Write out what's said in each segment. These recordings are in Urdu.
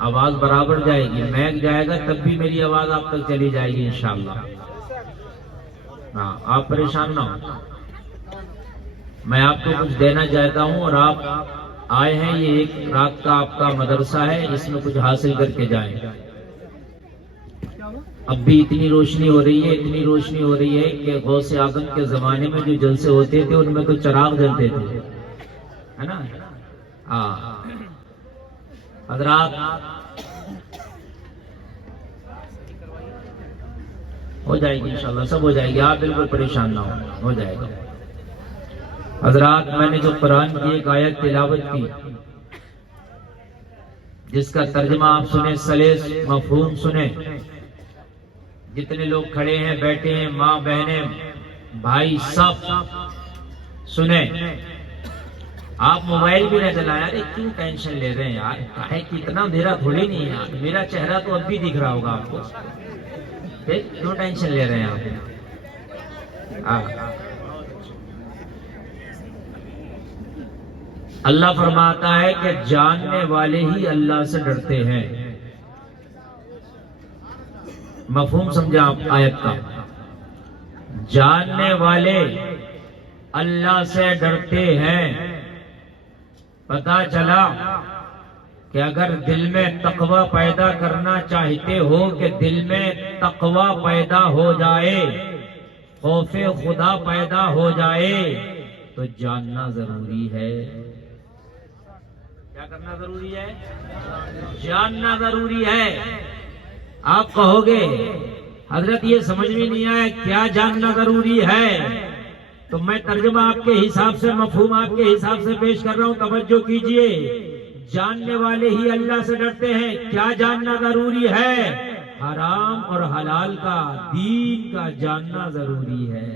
آواز برابر جائے گی، میک جائے گا تب بھی میری آواز آپ تک چلی جائے گی انشاءاللہ۔ ہاں آپ پریشان نہ ہو، میں آپ کو کچھ دینا چاہتا ہوں اور آپ آئے ہیں، یہ ایک رات کا آپ کا مدرسہ ہے، اس میں کچھ حاصل کر کے جائیں۔ اب بھی اتنی روشنی ہو رہی ہے، اتنی روشنی ہو رہی ہے کہ غوث اعظم کے زمانے میں جو جلسے ہوتے تھے ان میں تو چراغ جلتے تھے، ہے نا؟ ہاں حضرات ہو جائے گی انشاءاللہ، سب ہو جائے گی، آپ بالکل پریشان نہ ہو جائے گا۔ حضرات میں نے جو قرآن کی ایک آیت تلاوت کی جس کا ترجمہ آپ سنیں، سلیس مفہوم سنیں، جتنے لوگ کھڑے ہیں بیٹھے ہیں، ماں بہنیں بھائی سب سنیں۔ آپ موبائل بھی نہ چلائیں، یار کیوں ٹینشن لے رہے ہیں یار، کاہے کہ اتنا اندھیرا تھوڑی نہیں ہے یار، میرا چہرہ تو اب بھی دکھ رہا ہوگا آپ کو، کیوں ٹینشن لے رہے ہیں آپ؟ اللہ فرماتا ہے کہ جاننے والے ہی اللہ سے ڈرتے ہیں۔ مفہوم سمجھا آپ آیت کا؟ جاننے والے اللہ سے ڈرتے ہیں۔ پتا چلا کہ اگر دل میں تقوی پیدا کرنا چاہتے ہو کہ دل میں تقوی پیدا ہو جائے، خوف خدا پیدا ہو جائے، تو جاننا ضروری ہے۔ کیا کرنا ضروری ہے؟ جاننا ضروری ہے۔ آپ کہو گے حضرت یہ سمجھ میں نہیں آیا کیا جاننا ضروری ہے، تو میں ترجمہ آپ کے حساب سے، مفہوم آپ کے حساب سے پیش کر رہا ہوں، توجہ کیجئے۔ جاننے والے ہی اللہ سے ڈرتے ہیں۔ کیا جاننا ضروری ہے؟ حرام اور حلال کا، دین کا جاننا ضروری ہے۔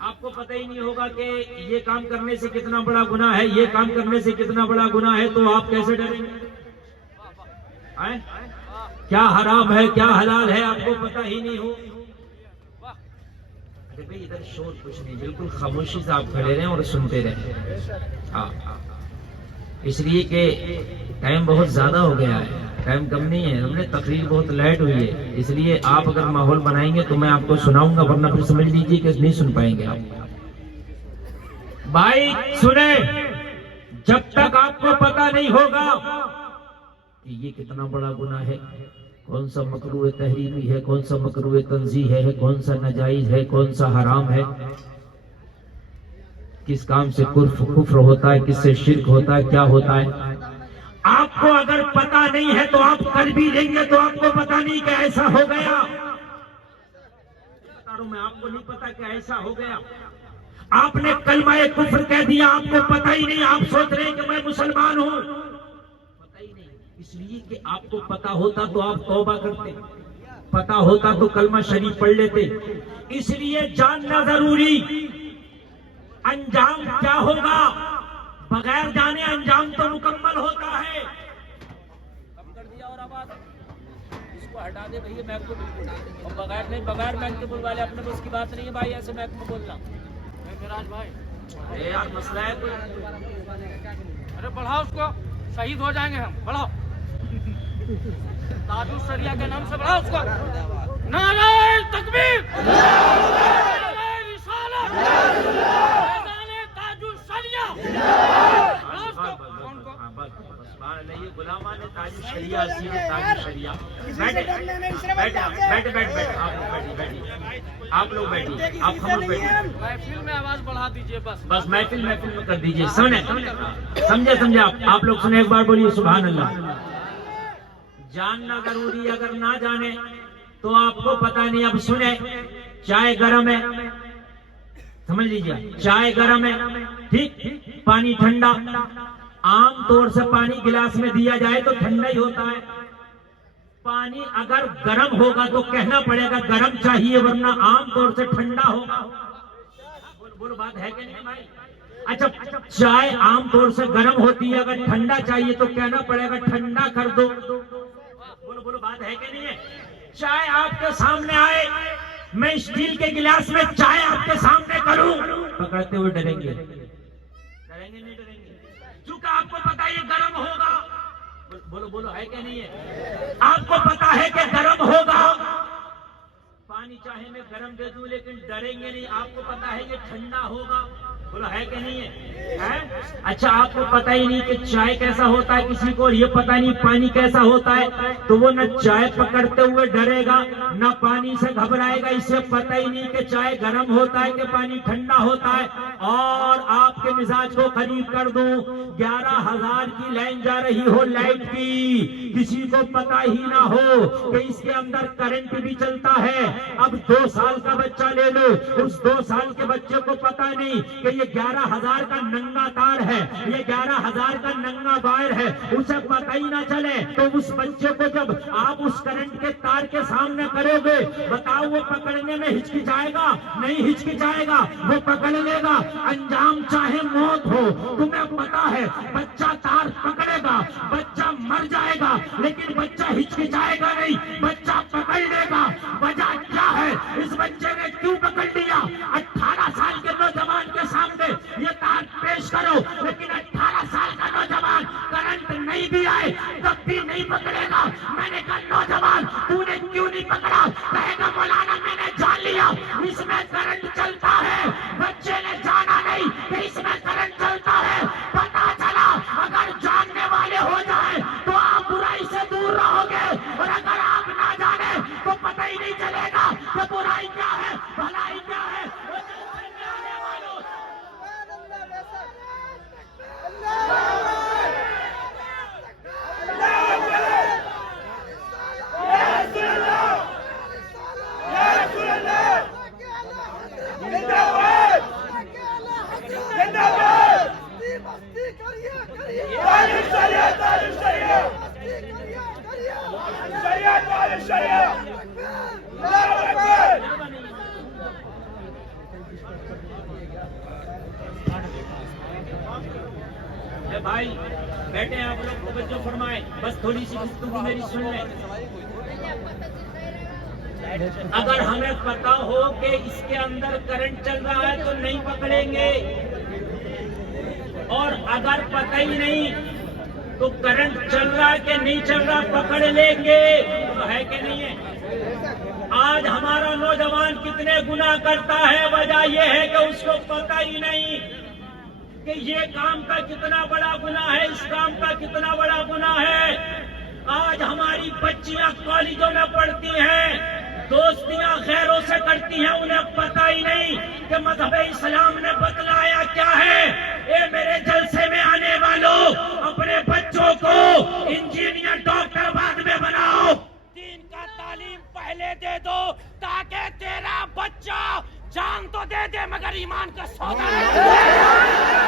آپ کو پتہ ہی نہیں ہوگا کہ یہ کام کرنے سے کتنا بڑا گناہ ہے، یہ کام کرنے سے کتنا بڑا گناہ ہے، تو آپ کیسے ڈریں گے؟ کیا حرام ہے کیا حلال ہے آپ کو پتہ ہی نہیں ہو۔ بھئی ادھر شور کچھ نہیں، بالکل خاموشی سے آپ کھڑے رہیں اور سنتے رہیں۔ اس لیے کہ ٹائم بہت زیادہ ہو گیا ہے، ٹائم کم نہیں ہے، ہم نے تقریر بہت لیٹ ہوئی ہے، اس لیے آپ اگر ماحول بنائیں گے تو میں آپ کو سناؤں گا، ورنہ پھر سمجھ لیجیے کہ نہیں سن پائیں گے آپ۔ بھائی سنیں، جب تک آپ کو پتہ نہیں ہوگا کہ یہ کتنا بڑا گناہ ہے، کون سا مکروہ تحریمی ہے، کون سا مکروہ تنزیہ ہے، کون سا ناجائز ہے، کون سا حرام ہے، کس کام سے کفر ہوتا ہے، کس سے شرک ہوتا ہے، کیا ہوتا ہے، آپ کو اگر پتہ نہیں ہے تو آپ کر بھی دیں گے تو آپ کو پتہ نہیں کہ ایسا ہو گیا۔ میں آپ کو نہیں پتا کہ ایسا ہو گیا، آپ نے کلمہ کفر کہہ دیا، آپ کو پتہ ہی نہیں، آپ سوچ رہے ہیں کہ میں مسلمان ہوں، پتہ ہی نہیں۔ اس لیے کہ آپ کو پتہ ہوتا تو آپ توبہ کرتے، پتہ ہوتا تو کلمہ شریف پڑھ لیتے۔ اس لیے جاننا ضروری۔ انجام کیا ہوگا بغیر جانے انجام تو مکمل ہوتا ہے۔ کم کر دیا اور آواز اس کو ہٹا دے بھئی، میک کو بالکل اور بغیر میک کے بول والے اپنے بس کی بات نہیں ہے بھائی، ایسے میک میں بولنا۔ فراج بھائی یار مسئلہ ہے کوئی، ارے بڑھاؤ اس کو، شہید ہو جائیں گے ہم، بڑھاؤ تاج الشریعہ کے نام سے، بڑھاؤ اس کو۔ نعرہ تکبیر، نعرہ رسالت، میدان تاج الشریعہ، بڑھاؤ اس کو۔ کون کو؟ یہ غلامان تاج الشریعہ، اسیر تاج الشریعہ۔ بیٹھے آپ لوگ بیٹھیے، آپ خاموش بیٹھیے، محفل میں آواز بڑھا دیجئے، بس محفل میں کر دیجئے۔ سمجھے آپ لوگ سنیں، ایک بار بولیے سبحان اللہ۔ جاننا ضروری، اگر نہ جانے تو آپ کو پتہ نہیں۔ اب سنیں، چائے گرم ہے، سمجھ لیجیے، چائے گرم ہے، ٹھیک، پانی ٹھنڈا۔ عام طور سے پانی گلاس میں دیا جائے تو ٹھنڈا ہی ہوتا ہے، پانی اگر گرم ہوگا تو کہنا پڑے گا گرم چاہیے، ورنہ عام طور سے ٹھنڈا ہوگا۔ بولو بات ہے کہ نہیں بھائی؟ اچھا چائے عام طور سے گرم ہوتی ہے، اگر ٹھنڈا چاہیے تو کہنا پڑے گا ٹھنڈا کر دو۔ بولو بات ہے کہ نہیں ہے؟ چائے آپ کے سامنے آئے، میں اسٹیل کے گلاس میں چائے آپ کے سامنے کروں، پکڑتے ہوئے ڈریں گے نہیں ڈریں گے؟ کیونکہ آپ کو پتہ ہے یہ گرم ہوگا؟ بولو بولو، ہے کہ نہیں ہے؟ آپ کو پتا ہے کہ گرم ہوگا؟ پانی چاہے میں گرم دے دوں لیکن ڈریں گے نہیں، آپ کو پتا ہے یہ ٹھنڈا ہوگا؟ بولو ہے کہ نہیں ہے؟ اچھا آپ کو پتا ہی نہیں کہ چائے کیسا ہوتا ہے کسی کو، اور یہ پتا نہیں پانی کیسا ہوتا ہے، تو وہ نہ چائے پکڑتے ہوئے ڈرے گا نہ پانی سے گھبرائے گا، اسے پتا ہی نہیں کہ چائے گرم ہوتا ہے کہ پانی ٹھنڈا ہوتا ہے۔ اور آپ کے مزاج کو قریب کر دوں، 11,000 کی لائن جا رہی ہو لائٹ کی، کسی کو پتا ہی نہ ہو کہ اس کے اندر کرنٹ بھی چلتا ہے۔ اب 2 سال کا بچہ لے لو، اس 2 سال کے بچے کو پتا نہیں کہ یہ 11,000 کا ننگا تار ہے، یہ 11,000 کا ننگا وائر ہے، اسے پتہ ہی نہ چلے، تو اس بچے کو جب آپ اس کرنٹ کے تار کے سامنے کرو گے، بتاؤ وہ پکڑنے میں ہچکچائے گا؟ نہیں ہچکچائے گا، وہ پکڑ لے گا، انجام چاہے موت ہو۔ تمہیں پتا ہے بچہ تار پکڑے گا، بچہ مر جائے گا، لیکن بچہ ہچکچائے گا نہیں، بچہ پکڑ لے گا۔ وجہ کیا ہے؟ اس بچے نے کیوں پکڑ لیا؟ 18 سال کے نوجوان کے سامنے یہ تار پیش کرو، لیکن 18 سال کا نوجوان کرنٹ نہیں بھی آئے تب بھی نہیں پکڑے گا۔ میں نے کہا نوجوان تو نے کیوں نہیں پکڑا؟ کہے گا مولانا میں نے جان لیا اس میں کرنٹ چلتا ہے۔ بچے نے جانا نہیں کہ اس میں کرنٹ چلتا ہے، پتا چلا اگر جاننے والے ہو جائیں تو آپ برائی سے دور رہو گے، اور اگر آپ نہ جانے تو پتہ ہی نہیں چلے گا کہ برائی کیا ہے بھلائی کیا ہے۔ بھائی بیٹھے ہیں آپ لوگ، توجہ فرمائیں، بس تھوڑی سی گفتگو میری سن لیں۔ اگر ہمیں پتا ہو کہ اس کے اندر کرنٹ چل رہا ہے تو نہیں پکڑیں گے، اور اگر پتہ ہی نہیں تو کرنٹ چل رہا کہ نہیں چل رہا پکڑ لیں گے، تو ہے کہ نہیں ہے؟ آج ہمارا نوجوان کتنے گناہ کرتا ہے، وجہ یہ ہے کہ اس کو پتہ ہی نہیں کہ یہ کام کا کتنا بڑا گناہ ہے، اس کام کا کتنا بڑا گناہ ہے۔ آج ہماری بچیاں کالجوں میں پڑھتی ہیں، دوستیاں غیروں سے کرتی ہیں، انہیں پتہ ہی نہیں کہ مذہب اسلام نے بتلایا کیا ہے۔ اے میرے جلسے میں آنے والوں، اپنے بچوں کو انجینئر ڈاکٹر بعد میں بناؤ، دین کا تعلیم پہلے دے دو، تاکہ تیرا بچہ جان تو دے دے مگر ایمان کا سودا نہیں۔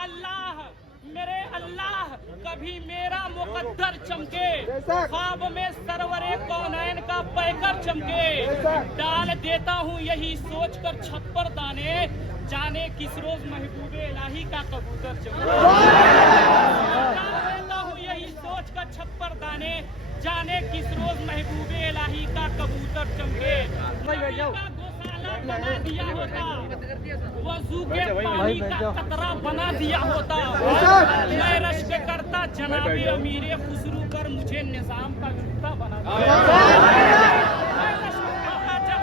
اللہ میرے اللہ کبھی میرا مقدر چمکے، خواب میں سرور کونین کا پیکر چمکے، ڈال دیتا ہوں یہی سوچ کر چھت پر دانے، جانے کس روز محبوب الہی کا کبوتر چمکے، ڈال دیتا ہوں یہی سوچ کر چھت پر دانے، جانے کس روز محبوب الہی کا کبوتر چمکے، گوشالہ بنا دیا ہوتا، وضو کے پانی کا قطرہ بنا دیا ہوتا، میں رشک کرتا جناب امیر خسرو پر مجھے نظام کا جوتا بنا دیا، میں رشک کرتا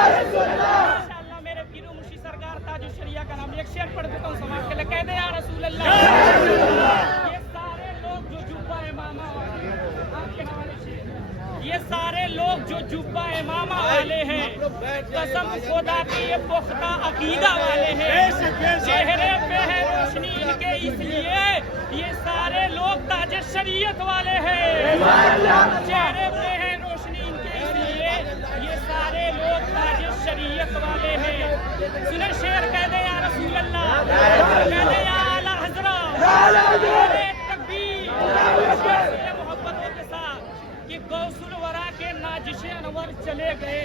انشاءاللہ میرے پیرو مشی سرکار تاج الشریعہ کا نام ایک شعر پڑھ دیتا ہوں سماج کے لیے، کہہ دے یا رسول اللہ، یہ سارے لوگ جو جبہ امامہ والے ہیں، آپ کے حوالے سے یہ سارے لوگ جو جبہ امامہ والے ہیں، قسم خدا کی یہ پختہ عقیدہ والے ہیں، چہرے پہ ہے روشنی ان کے اس لیے یہ سارے لوگ تاج شریعت والے ہیں، چہرے پہ ہے روشنی ان کے اس لیے یہ سارے لوگ تاج شریعت والے ہیں، سنیں شعر کہہ دے یا رسول اللہ، کہہ دے یا اعلیٰ حضرت، تکبیر محبتوں کے ساتھ کہ غوث الورا کے ناجش انور چلے گئے،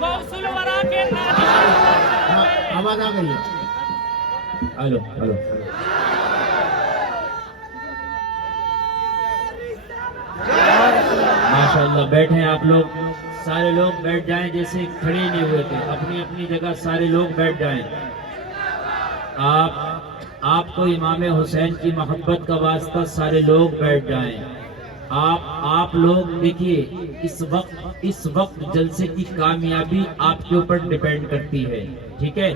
غوث الورا کے ناجش انور چلے گئے، آواز آ گئی ہے، ہلو ہلو، ماشاءاللہ بیٹھیں آپ لوگ، سارے لوگ بیٹھ جائیں، جیسے کھڑے نہیں ہوئے تھے، اپنی اپنی جگہ سارے لوگ بیٹھ جائیں، آپ کو امام حسین کی محبت کا واسطہ سارے لوگ بیٹھ جائیں، آپ لوگ دیکھیے اس وقت جلسے کی کامیابی آپ کے اوپر ڈیپینڈ کرتی ہے، ٹھیک ہے،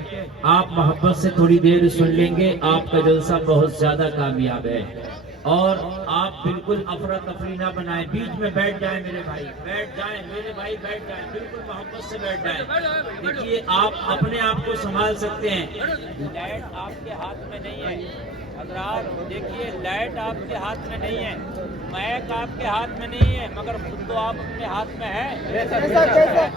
آپ محبت سے تھوڑی دیر سن لیں گے، آپ کا جلسہ بہت زیادہ کامیاب ہے، اور آپ بالکل افراتفری نہ بنائیں، بیچ میں بیٹھ جائیں میرے بھائی، بیٹھ جائیں میرے بھائی، بیٹھ جائیں، بالکل محبت سے بیٹھ جائیں، دیکھیے آپ اپنے آپ کو سنبھال سکتے ہیں، لائٹ آپ کے ہاتھ میں نہیں ہے حضرات، دیکھیے لائٹ آپ کے ہاتھ میں نہیں ہے، مائک آپ کے ہاتھ میں نہیں ہے، مگر خود تو آپ اپنے ہاتھ میں ہے،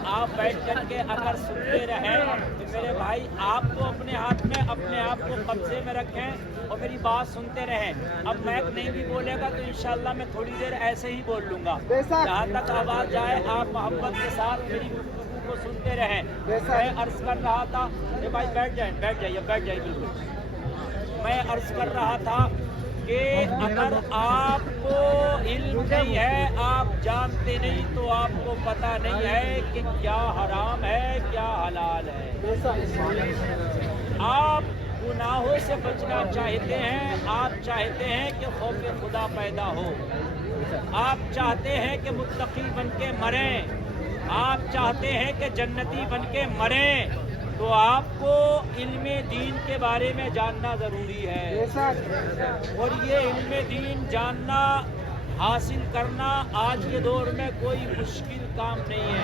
آپ بیٹھ کر کے اگر سنتے رہیں تو میرے بھائی آپ کو اپنے ہاتھ میں اپنے آپ کو قبضے میں رکھیں اور میری بات سنتے رہیں، اب مائک نہیں بھی بولے گا تو انشاءاللہ میں تھوڑی دیر ایسے ہی بول لوں گا، جہاں تک آواز جائے آپ محبت کے ساتھ میری گفتگو کو سنتے رہیں، میں عرض کر رہا تھا، یہ بھائی بیٹھ جائیں بالکل، میں عرض کر رہا تھا کہ اگر آپ کو علم نہیں ہے، آپ جانتے نہیں تو آپ کو پتہ نہیں ہے کہ کیا حرام ہے کیا حلال ہے، آپ گناہوں سے بچنا چاہتے ہیں، آپ چاہتے ہیں کہ خوف خدا پیدا ہو، آپ چاہتے ہیں کہ متقی بن کے مریں، آپ چاہتے ہیں کہ جنتی بن کے مریں، تو آپ کو علم دین کے بارے میں جاننا ضروری ہے، اور یہ علم دین جاننا حاصل کرنا آج کے دور میں کوئی مشکل کام نہیں ہے،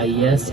IAS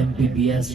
MBBS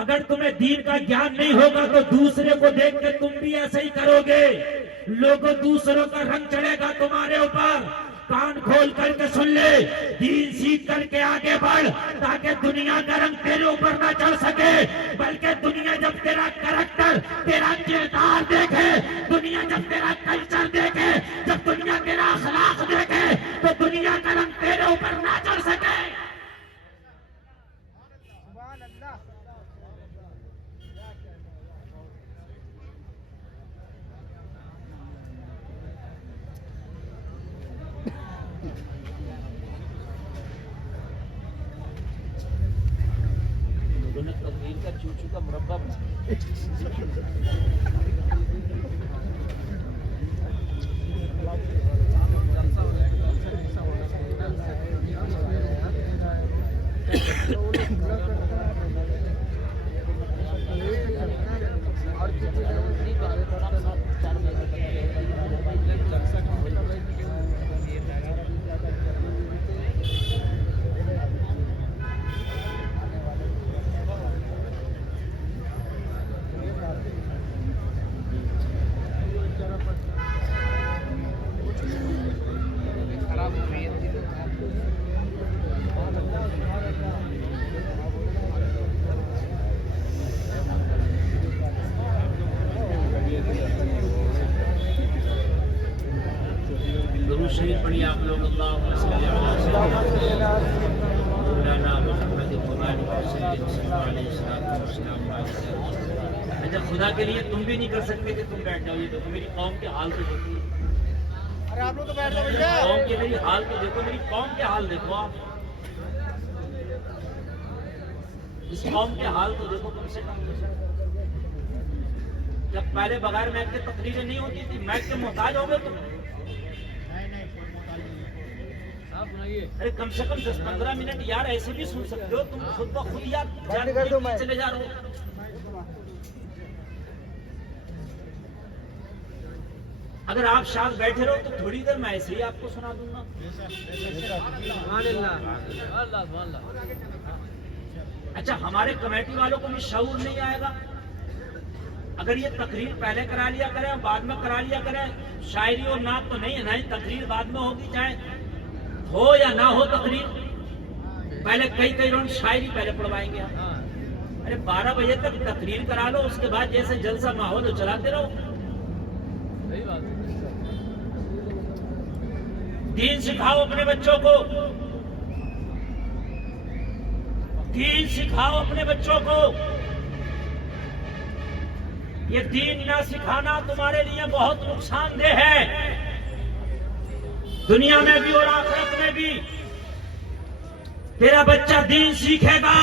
اگر تمہیں دین کا گیان نہیں ہوگا تو دوسرے کو دیکھ کے تم بھی ایسے ہی کرو گے. لوگوں دوسروں کا رنگ چڑھے گا تمہارے اوپر. کان کھول کر کے سن لے, دین سیکھ کر کے آگے بڑھ, تاکہ دنیا کا رنگ تیرے اوپر نہ چڑھ سکے, بلکہ دنیا جب تیرا کریکٹر, تیرا کردار دیکھے, دنیا جب تیرا کلچر دیکھے, جب دنیا تیرا اخلاق دیکھے, تو دنیا کا رنگ تیرے اوپر نہ چڑھ سکے. تقریر کا چوچو کا مربع بنا. شریف پڑھیے آپ لوگ. اللہم صلی علی مولانا محمد اچھا, خدا کے لیے تم بھی نہیں کر سکتے کہ تم بیٹھ جاؤ. یہ دیکھو میری قوم کے حال تو دیکھو, ارے آپ لوگ تو بیٹھ جاؤ. قوم کے میری حال تو دیکھو, میری قوم کے حال دیکھو. آپ اس قوم کے حال تو دیکھو کم سے کم. جب پہلے بغیر میک کے تقریریں نہیں ہوتی تھی, میک کے محتاج ہو گئے تم. ارے کم سے کم 10-15 منٹ یار ایسے بھی سن سکتے ہو. تم خود بخود یار چلے جا رہے ہو. اگر آپ شاید بیٹھے رہو تو تھوڑی دیر میں ایسے ہی آپ کو سنا دوں گا. اچھا, ہمارے کمیٹی والوں کو بھی شعور نہیں آئے گا اگر یہ تقریر پہلے کرا لیا کریں اور بعد میں کرا لیا کریں. شاعری اور نعت تو نہیں ہے, نہیں تقریر بعد میں ہوگی, چاہے ہو یا نہ ہو تقریر. پہلے کئی راؤنڈ شاعری پہلے پڑھوائیں گے. ارے 12 بجے تک تقریر کرا لو, اس کے بعد جیسے جلسہ ماحول ہو چلاتے رہو. دین سکھاؤ اپنے بچوں کو, دین سکھاؤ اپنے بچوں کو. یہ دین نہ سکھانا تمہارے لیے بہت نقصان دہ ہے, دنیا میں بھی اور آخرت میں بھی. تیرا بچہ دین سیکھے گا,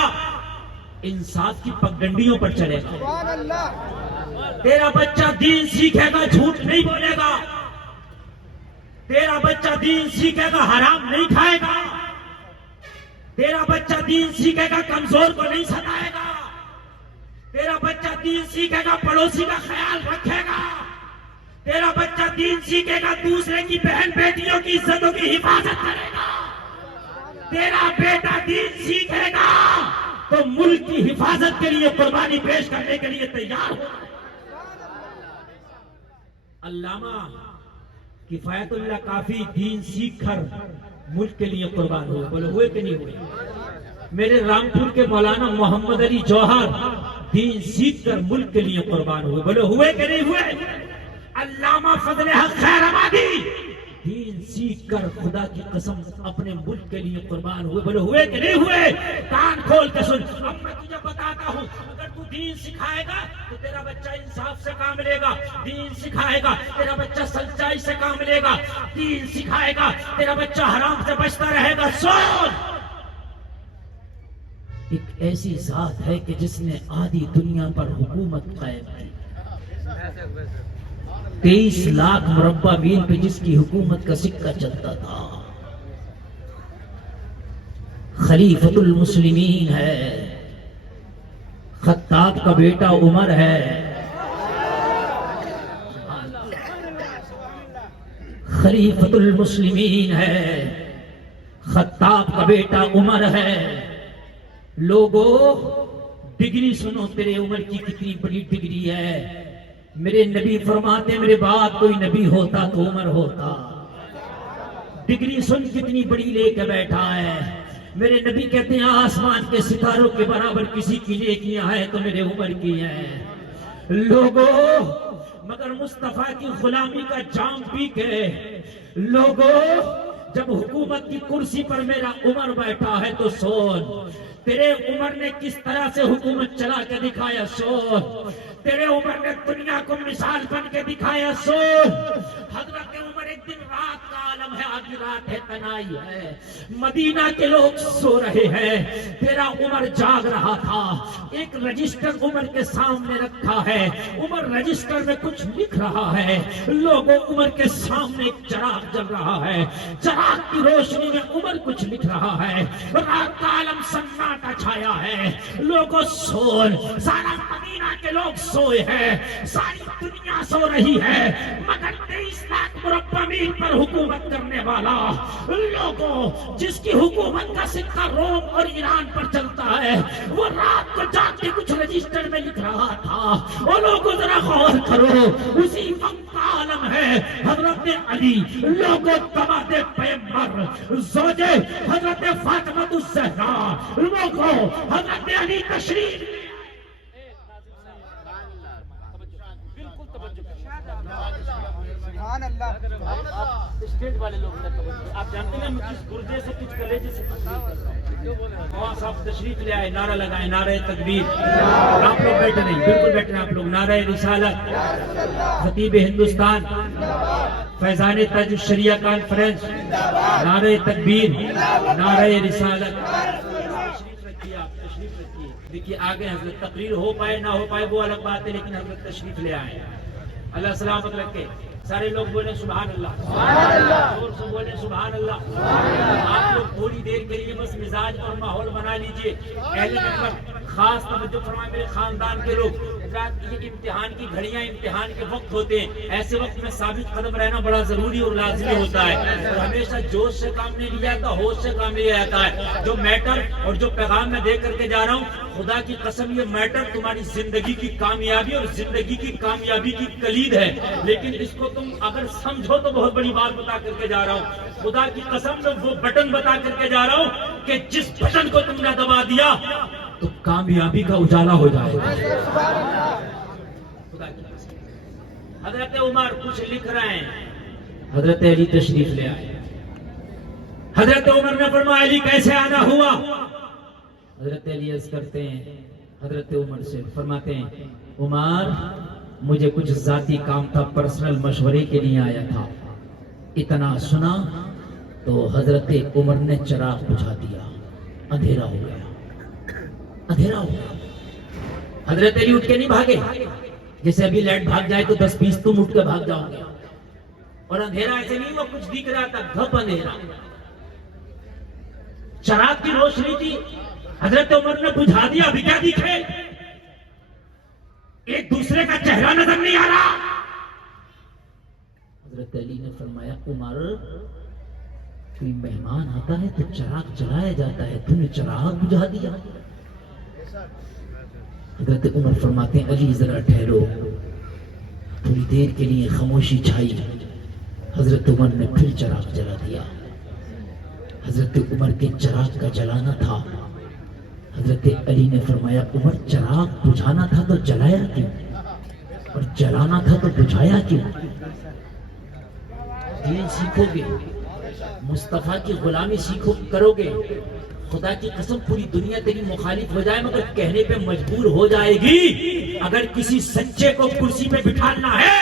انصاف کی پگڈنڈیوں پر چلے گا. تیرا بچہ دین سیکھے گا, جھوٹ نہیں بولے گا. تیرا بچہ دین سیکھے گا, حرام نہیں کھائے گا. تیرا بچہ دین سیکھے گا, کمزور کو نہیں ستائے گا. تیرا بچہ دین سیکھے گا, پڑوسی کا خیال رکھے گا. تیرا بچہ دین سیکھے گا, دوسرے کی بہن بیٹیوں کی عزتوں کی حفاظت کرے گا. تیرا بیٹا دین سیکھے گا تو ملک کی حفاظت کے لیے قربانی پیش کرنے کے لیے تیار ہو. علامہ کفایت اللہ کافی دین سیکھ کر ملک کے لیے قربان ہوئے. بولے ہوئے کہ نہیں ہوئے؟ میرے رامپور کے مولانا محمد علی جوہر دین سیکھ کر ملک کے لیے قربان ہوئے. بولے ہوئے کہ نہیں ہوئے؟ علامہ فضل حق خیر آبادی دین سیکھ کر خدا کی قسم اپنے ملک کے لیے قربان ہوئے. بولے ہوئے کہ نہیں ہوئے؟ کان کھول کے سن. اب میں تجھے بتاتا ہوں, اگر تو دین سکھائے گا تو تیرا بچہ انصاف سے کام لے گا. دین سکھائے گا تیرا بچہ سچائی سے کام لے گا. دین سکھائے گا تیرا بچہ حرام سے بچتا رہے گا. سن, ایک ایسی ذات ہے کہ جس نے آدھی دنیا پر حکومت قائم کی. 23 لاکھ مربع میل پہ جس کی حکومت کا سکہ چلتا تھا. خلیفۃ المسلمین ہے, خطاب کا بیٹا عمر ہے. خلیفۃ المسلمین ہے, خطاب کا بیٹا عمر ہے. لوگوں ڈگری سنو تیرے عمر کی کتنی بڑی ڈگری ہے. میرے نبی فرماتے میرے بعد کوئی نبی ہوتا تو عمر ہوتا. ڈگری سن کتنی بڑی لے کے بیٹھا ہے. میرے نبی کہتے ہیں آسمان کے ستاروں کے برابر کسی کی نیکیاں ہیں تو میرے عمر کی ہیں. لوگوں مگر مصطفیٰ کی غلامی کا جام پی کے لوگوں جب حکومت کی کرسی پر میرا عمر بیٹھا ہے تو سن تیرے عمر نے کس طرح سے حکومت چلا کے دکھایا. سن تیرے عمر نے دنیا کو مثال بن کے دکھایا. سن حضرت عمر ایک دن رات کا عالم ہے, آدھی رات ہے, تنہائی ہے, مدینہ کے لوگ سو رہے ہیں, تیرا عمر جاگ رہا تھا. ایک رجسٹر عمر کے سامنے رکھا ہے, عمر رجسٹر میں کچھ لکھ رہا ہے. لوگوں عمر کے سامنے ایک چراغ جل رہا ہے, چراغ کی روشنی میں عمر کچھ لکھ رہا ہے. رات کا عالم سناٹا چھایا ہے, لوگوں سو, سارا مدینہ کے لوگ سوئے ہیں, ساری دنیا سو رہی ہے, مگر 23 لاکھ مربع میل پر حکومت کرنے والا لوگوں جس کی حکومت کا سکہ روم اور ایران پر چلتا ہے وہ رات کو جا کے کچھ رجسٹر میں لکھ رہا تھا. وہ لوگوں ذرا غور کرو, اسی وقت کا عالم ہے حضرت علی, لوگوں داماد پیغمبر, زوجے حضرت فاطمہ الزہرا, لوگوں حضرت علی تشریف. اسٹیج والے لوگ آپ جانتے ہیں میں کس گردے سے کچھ کلیجے سے تقریر کرتا ہوں. وہاں صاحب تشریف لے آئے, نعرہ لگائے, نعرہ تکبیر. آپ لوگ بیٹھے نہیں, بالکل بیٹھے ہیں آپ لوگ. نعرہ رسالت, خطیب ہندوستان, فیضان تاج الشریعہ کانفرنس, نعرہ تکبیر, نعرہ رسالت. تشریف رکھیے, آپ تشریف رکھیے. دیکھیے آگے حضرت تقریر ہو پائے نہ ہو پائے وہ الگ بات ہے, لیکن حضرت تشریف لے آئے. اللہ سلامت رکھے. سارے لوگ بولیں سبحان اللہ, سبحان اللہ, زور سے بولیں سبحان اللہ, سبحان اللہ. آپ لوگ تھوڑی دیر کے لیے بس مزاج اور ماحول بنا لیجئے. اہل خدمت خاص توجہ فرمائیں, میرے خاندان کے لوگ, یہ امتحان کی گھڑیاں امتحان کے وقت ہوتے ہیں, ایسے وقت میں ثابت قدم رہنا بڑا ضروری اور لازمی ہوتا ہے. اور ہمیشہ جوش سے کام نہیں لیا جاتا, ہوش سے کام لیا جاتا ہے. جو میٹر اور جو پیغام میں دے کر کے جا رہا ہوں, خدا کی قسم یہ میٹر تمہاری زندگی کی کامیابی اور زندگی کی کامیابی کی کلید ہے, لیکن اس کو تم اگر سمجھو تو بہت بڑی بات بتا کر کے جا رہا ہوں. خدا کی قسم میں وہ بٹن بتا کر کے جا رہا ہوں کہ جس بٹن کو تم نے دبا دیا تو کامیابی کا اجالا ہو جائے گا. خدا کی قسم. حضرت عمر کچھ لکھ رہے ہیں, حضرت علی تشریف لے آئے. حضرت عمر نے فرمایا علی کیسے آنا ہوا؟ حضرت علی عرض کرتے ہیں حضرت عمر سے, فرماتے ہیں عمر مجھے کچھ ذاتی کام تھا, پرسنل مشورے کے لیے آیا تھا. اتنا سنا تو حضرت عمر نے چراغ بجھا دیا, اندھیرا ہو گیا, اندھیرا ہو گیا. حضرت علی اٹھ کے نہیں بھاگے, جیسے ابھی لائٹ بھاگ جائے تو 10-20 تم اٹھ کے بھاگ جاؤ گے. اور اندھیرا ایسے نہیں وہ کچھ دکھ رہا تھا, گھپ اندھیرا. چراغ کی روشنی تھی, حضرت عمر نے بجھا دیا. ابھی کیا دکھے, ایک دوسرے کا چہرہ نظر نہیں آ رہا. حضرت علی نے فرمایا عمر کوئی مہمان آتا ہے تو چراغ جلایا جاتا ہے, تم نے چراغ بجھا دیا. حضرت عمر فرماتے ہیں علی ذرا ٹھہرو. تھوڑی دیر کے لیے خاموشی چھائی. حضرت عمر نے پھر چراغ جلا دیا. حضرت عمر کے چراغ کا جلانا تھا. حضرت علی نے فرمایا عمر چراغ بجھانا تھا تو جلایا کیوں, اور جلانا تھا تو بجھایا کیوں؟ دین سیکھو گے, مصطفیٰ کی غلامی سیکھو کرو گے, خدا کی قسم پوری دنیا تیری مخالف ہو جائے مگر کہنے پہ مجبور ہو جائے گی. اگر کسی سچے کو کرسی پہ بٹھانا ہے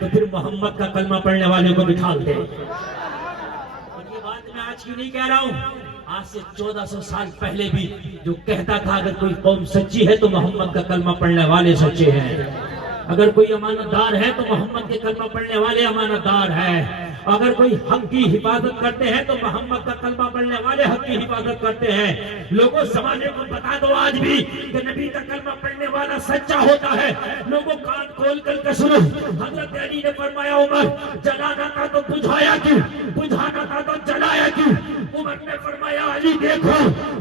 تو پھر محمد کا کلمہ پڑھنے والے کو بٹھا دے. اور یہ بات میں آج کی نہیں کہہ رہا ہوں, آج سے 1400 سال پہلے بھی جو کہتا تھا اگر کوئی قوم سچی ہے تو محمد کا کلمہ پڑھنے والے سچے ہیں, اگر کوئی امانت دار ہے تو محمد کے کلمہ پڑھنے والے امانت دار ہیں, اگر کوئی حق کی حفاظت کرتے ہیں تو محمد کا کلمہ پڑھنے والے حق کی حفاظت کرتے ہیں. لوگوں زمانے کو بتا دو آج بھی کہ نبی کا کلمہ پڑھنے والا سچا ہوتا ہے. لوگوں کان کھول کر کے سنو, حضرت علی نے فرمایا عمر جلانا تھا تو بجھایا کیوں, بجھانا تھا تو جلایا کیوں؟ عمر نے فرمایا علی دیکھو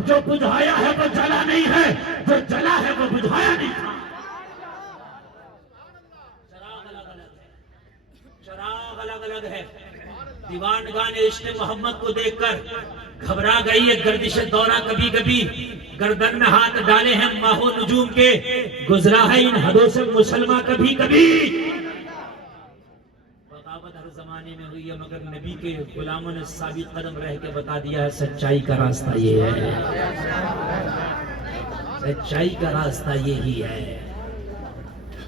جو بجھایا ہے وہ جلا نہیں ہے, جو جلا ہے وہ الگ ہے. دیوانگان عشق محمد کو دیکھ کر گھبرا گئی ہے گردش دورہ کبھی کبھی. گردن میں ہاتھ ڈالے ہیں ماہ و نجوم کے, گزرا ہے ان حدوں سے مسلمہ کبھی کبھی. بغاوت ہر زمانے میں ہوئی ہے مگر نبی کے غلاموں نے ثابت قدم رہ کے بتا دیا ہے سچائی کا راستہ یہ ہے. سچائی کا راستہ یہی ہے.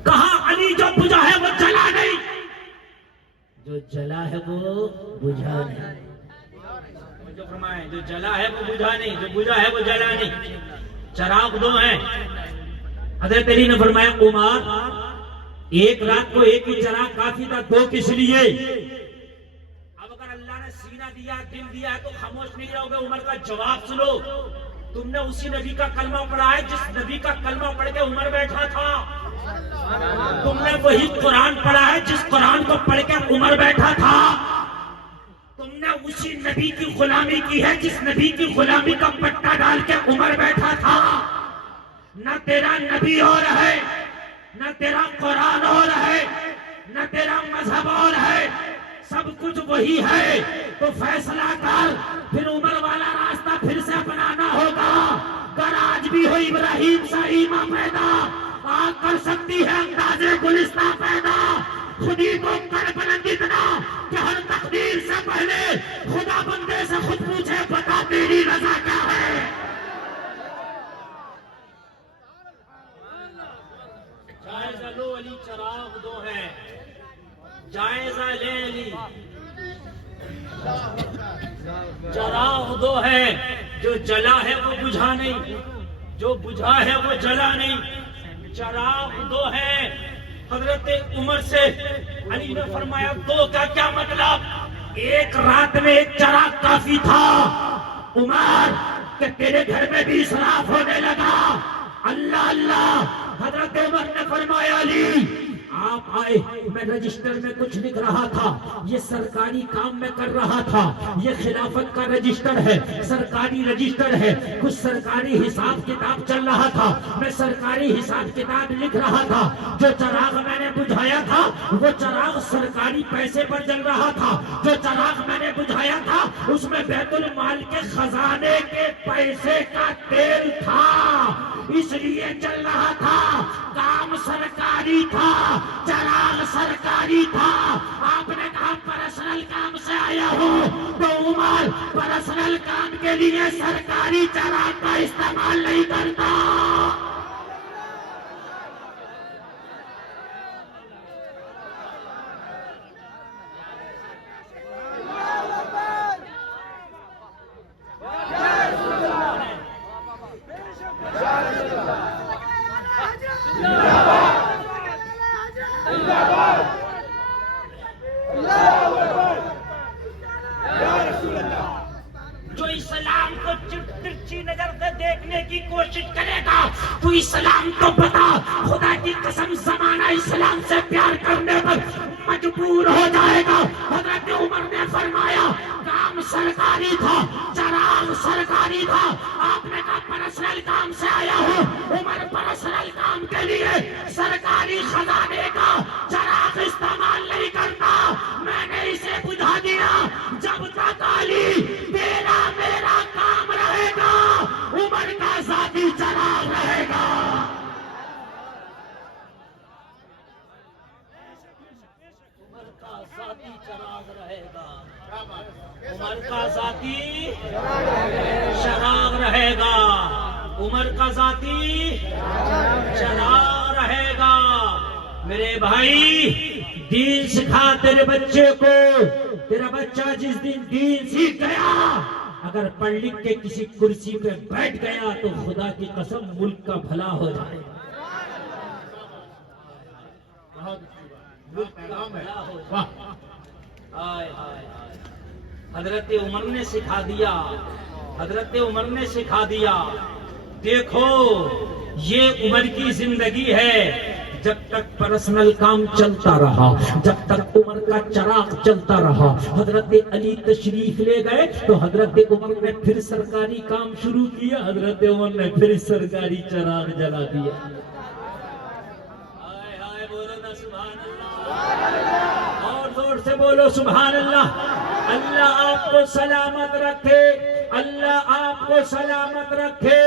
کہاں علی جو بجھا ہے وہ جلا نہیں, جو جلا ہے وہ بجھا نہیں. جو فرمائے جو جلا ہے وہ بجھا نہیں, جو بجھا ہے وہ جلا نہیں. چراغ دو ہیں. حضرت علی نے فرمایا عمر ایک رات کو ایک ہی چراغ کافی تھا, دو کس لیے؟ اب اگر اللہ نے سینہ دیا دل دیا ہے تو خاموش نہیں رہو گے. عمر کا جواب سنو. تم نے اسی نبی کا کلمہ پڑھا ہے جس نبی کا کلمہ پڑھ کے عمر بیٹھا تھا. تم نے وہی قرآن پڑھا ہے جس قرآن کو پڑھ کے عمر بیٹھا تھا. تم نے اسی نبی کی غلامی کی ہے جس نبی کی غلامی کا پٹا ڈال کے عمر بیٹھا تھا. نہ تیرا نبی اور ہے, نہ تیرا قرآن اور ہے, نہ تیرا مذہب اور ہے, سب کچھ وہی ہے. تو فیصلہ کر, پھر عمر والا راستہ پھر سے اپنانا ہوگا. گر آج بھی ہو ابراہیم سا ایمان پیدا, آگ کر سکتی ہے اندازے گلستہ پیدا. خودی کو کر بلند اتنا کہ ہر تقدیر سے پہلے خدا بندے سے خود پوچھے بتا تیری رضا کیا ہے. جائزہ لو علی چراغ دو ہے, جائزہ لے علی چراغ دو ہے. جو جلا ہے وہ بجھا نہیں, جو بجھا ہے وہ جلا نہیں. چراغ دو ہے. حضرت عمر سے علی نے فرمایا دو کا کیا مطلب؟ ایک رات میں ایک چراغ کافی تھا. عمر کہ تیرے گھر میں بھی اسراف ہونے لگا. اللہ اللہ. حضرت عمر نے فرمایا علی آپ آئے, میں رجسٹر میں کچھ لکھ رہا تھا, یہ سرکاری کام میں کر رہا تھا. یہ خلافت کا رجسٹر ہے, سرکاری رجسٹر ہے. کچھ سرکاری حساب کتاب چل رہا تھا, میں سرکاری حساب کتاب لکھ رہا تھا. جو چراغ میں نے بجھایا تھا وہ چراغ سرکاری پیسے پر جل رہا تھا. جو چراغ میں نے بجھایا تھا اس میں بیت المال کے خزانے کے پیسے کا تیل تھا, اس لیے چل رہا تھا. کام سرکاری تھا, چراغ سرکاری تھا. آپ نے کہا پرسنل کام سے آیا ہوں, تو عمر پرسنل کام کے لیے سرکاری چراغ کا استعمال نہیں کرتا. جو اسلام کو ترچھی نظر سے دیکھنے کی کوشش کرے گا تو اسلام کو بتا, خدا کی قسم زمانہ اسلام سے پیار کرنے پر مجبور ہو جائے گا. حضرت عمر نے فرمایا کام سرکاری تھا, چراغ سرکاری تھا. آپ نے کہا پرسنل کام سے آیا ہوں. عمر پرسنل کام کے لیے سرکاری خزانے کا چراغ استعمال نہیں کرتا. میں نے اسے بجھا دیا. جب تک علی تیرا میرا کام رہے گا عمر کا ذاتی چراغ رہے گا. عمر کا ذاتی چراغ رہے گا. عمر کا ذاتی چراغ رہے گا. عمر کا ذاتی چراغ رہے گا. میرے بھائی دین سکھا تیرے بچے کو. تیرا بچہ جس دن دین سیکھ گیا, اگر پڑھ لکھ کے کسی کرسی پہ بیٹھ گیا تو خدا کی قسم ملک کا بھلا ہو جائے. حضرت عمر نے سکھا دیا, حضرت عمر نے سکھا دیا. دیکھو یہ عمر کی زندگی ہے. جب تک پرسنل کام چلتا رہا, جب تک عمر کا چراغ چلتا رہا. حضرت علی تشریف لے گئے تو حضرت عمر نے پھر سرکاری کام شروع کیا. حضرت عمر نے پھر سرکاری چراغ جلا دیا. ہائے ہائے بولو نا سبحان اللہ. اور زور سے بولو سبحان اللہ. اللہ آپ کو سلامت رکھے, اللہ آپ کو سلامت رکھے.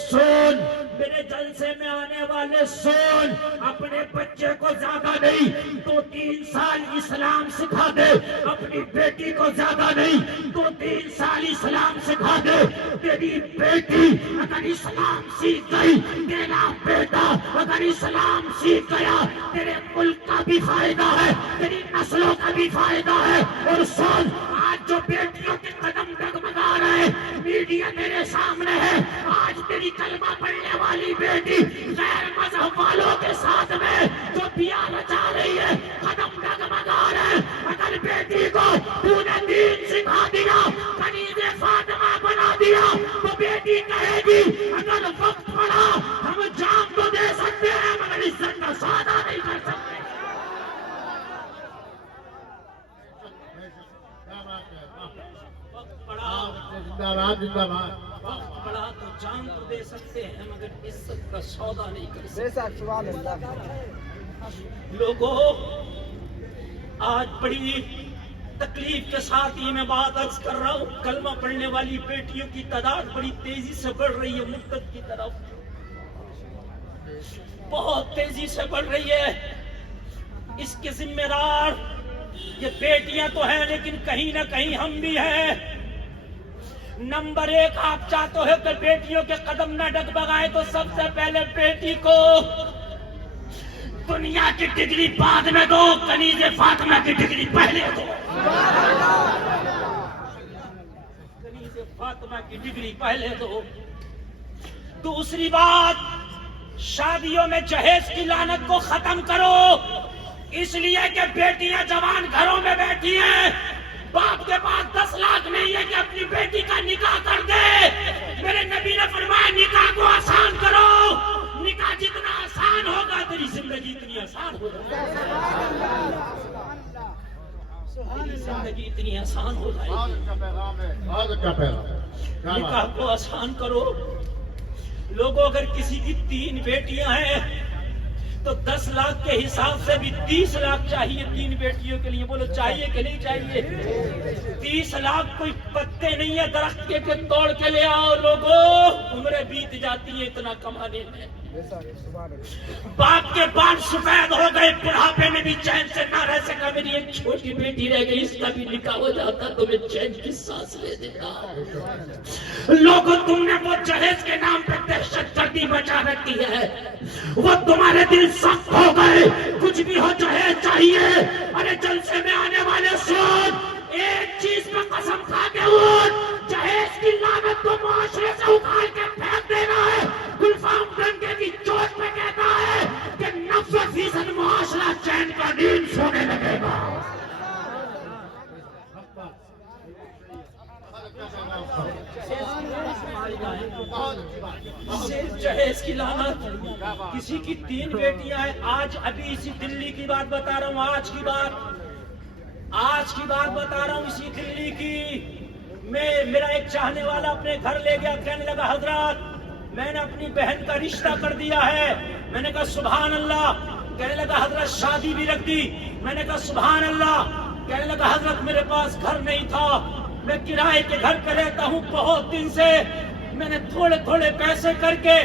سن میرے جلسے میں آنے والے, سن اپنے بچے کو زیادہ نہیں تو 3 سال اسلام سکھا دے, اپنی بیٹی کو زیادہ نہیں تو 3 سال اسلام سکھا دے. تیری بیٹی اگر اسلام سیکھ گئی, تیرا بیٹا اگر اسلام سیکھ گیا, تیرے ملک کا بھی فائدہ ہے, تیری نسلوں کا بھی فائدہ ہے. اور سن آج جو بیٹیوں کے قدم ڈگمگا رہے, میڈیا تیرے سامنے ہے. آج تیری کلمہ پڑھنے والی بیٹی غیر مذہب والوں کے ساتھ میں جو بیاہ رچا رہی ہے, قدم ڈگمگا رہے. اگر بیٹی کو تو نے دین سکھا دیا, کنیز فاطمہ بنا دیا, تو بیٹی کہے گی اگر وقت پڑا ہم جان تو دے سکتے ہیں مگر عزت کا سودا نہیں کر سکتے. وقت پڑا تو جان تو دے سکتے ہیں مگر عزت کا سودا نہیں کر سکتے. لوگوں, آج بڑی تکلیف کے ساتھ یہ میں بات عرض کر رہا ہوں, کلمہ پڑھنے والی بیٹیوں کی تعداد بڑی تیزی سے بڑھ رہی ہے مرتد کی طرف, بہت تیزی سے بڑھ رہی ہے. اس کے ذمہ دار یہ بیٹیاں تو ہیں, لیکن کہیں نہ کہیں ہم بھی ہیں. نمبر 1, آپ چاہتے ہو کہ بیٹیوں کے قدم نہ ڈگمگائے تو سب سے پہلے بیٹی کو دنیا کی ڈگری بعد میں دو, کنیز فاطمہ کی ڈگری پہلے دو. کنیز فاطمہ کی ڈگری پہلے دو. دوسری بات, شادیوں میں جہیز کی لعنت کو ختم کرو. اس لیے کہ بیٹیاں جوان گھروں میں بیٹھی ہیں, باپ کے پاس 10 لاکھ نہیں ہے کہ اپنی بیٹی کا نکاح کر دے. میرے نبی نے فرمایا نکاح کو آسان کرو, نکاح جتنا آسان ہوگا تیری زندگی اتنی آسان ہو جائے گی. زندگی اتنی آسان ہو جائے گی. نکاح کو آسان کرو. لوگوں اگر کسی کی 3 بیٹیاں ہیں تو 10 لاکھ کے حساب سے بھی 30 لاکھ چاہیے 3 بیٹیوں کے لیے. بولو چاہیے کہ نہیں چاہیے؟ 30 لاکھ کوئی پتے نہیں ہے درخت کے کہ توڑ کے لے آؤ. لوگوں عمریں بیت جاتی ہیں اتنا کمانے میں. باپ کے بال سفید ہو گئے, بڑھاپے میں بھی چین سے نہ رہ سکا. میری ایک چھوٹی بیٹی رہ گئی, اس کا بھی نکاح ہو جاتا تو میں چین کی سانس لے دیتا. لوگوں تم نے وہ جہیز کے نام پہ دہشت گردی مچا رکھی ہے, وہ تمہارے دل سخت ہو گئے. کچھ بھی ہو جہیز چاہیے. ارے جلسے میں آنے والے سن, ایک چیز پہ قسم کھا کے اٹھ, جہیز کی لعنت کو معاشرے سے اکھاڑ کے پھینک دینا ہے. گلفام ڈنکے کی چوٹ پہ کہتا ہے کہ 90% معاشرہ چین کا نیند سونے لگے گا. صرف جہیز کی لعنت. کسی کی 3 بیٹیاں ہیں. آج ابھی اسی دلی کی بات بتا رہا ہوں, آج کی بات بتا رہا ہوں, اسی دلی کی. میرا ایک چاہنے والا اپنے گھر لے گیا, کہنے لگا حضرات میں نے اپنی بہن کا رشتہ کر دیا ہے. میں نے کہا سبحان اللہ. کہنے لگا حضرت شادی بھی رکھ دی. میں نے کہا سبحان اللہ. کہنے لگا حضرت میرے پاس گھر نہیں تھا, میں کرائے کے گھر پہ رہتا ہوں بہت دن سے. میں نے تھوڑے تھوڑے پیسے کر کے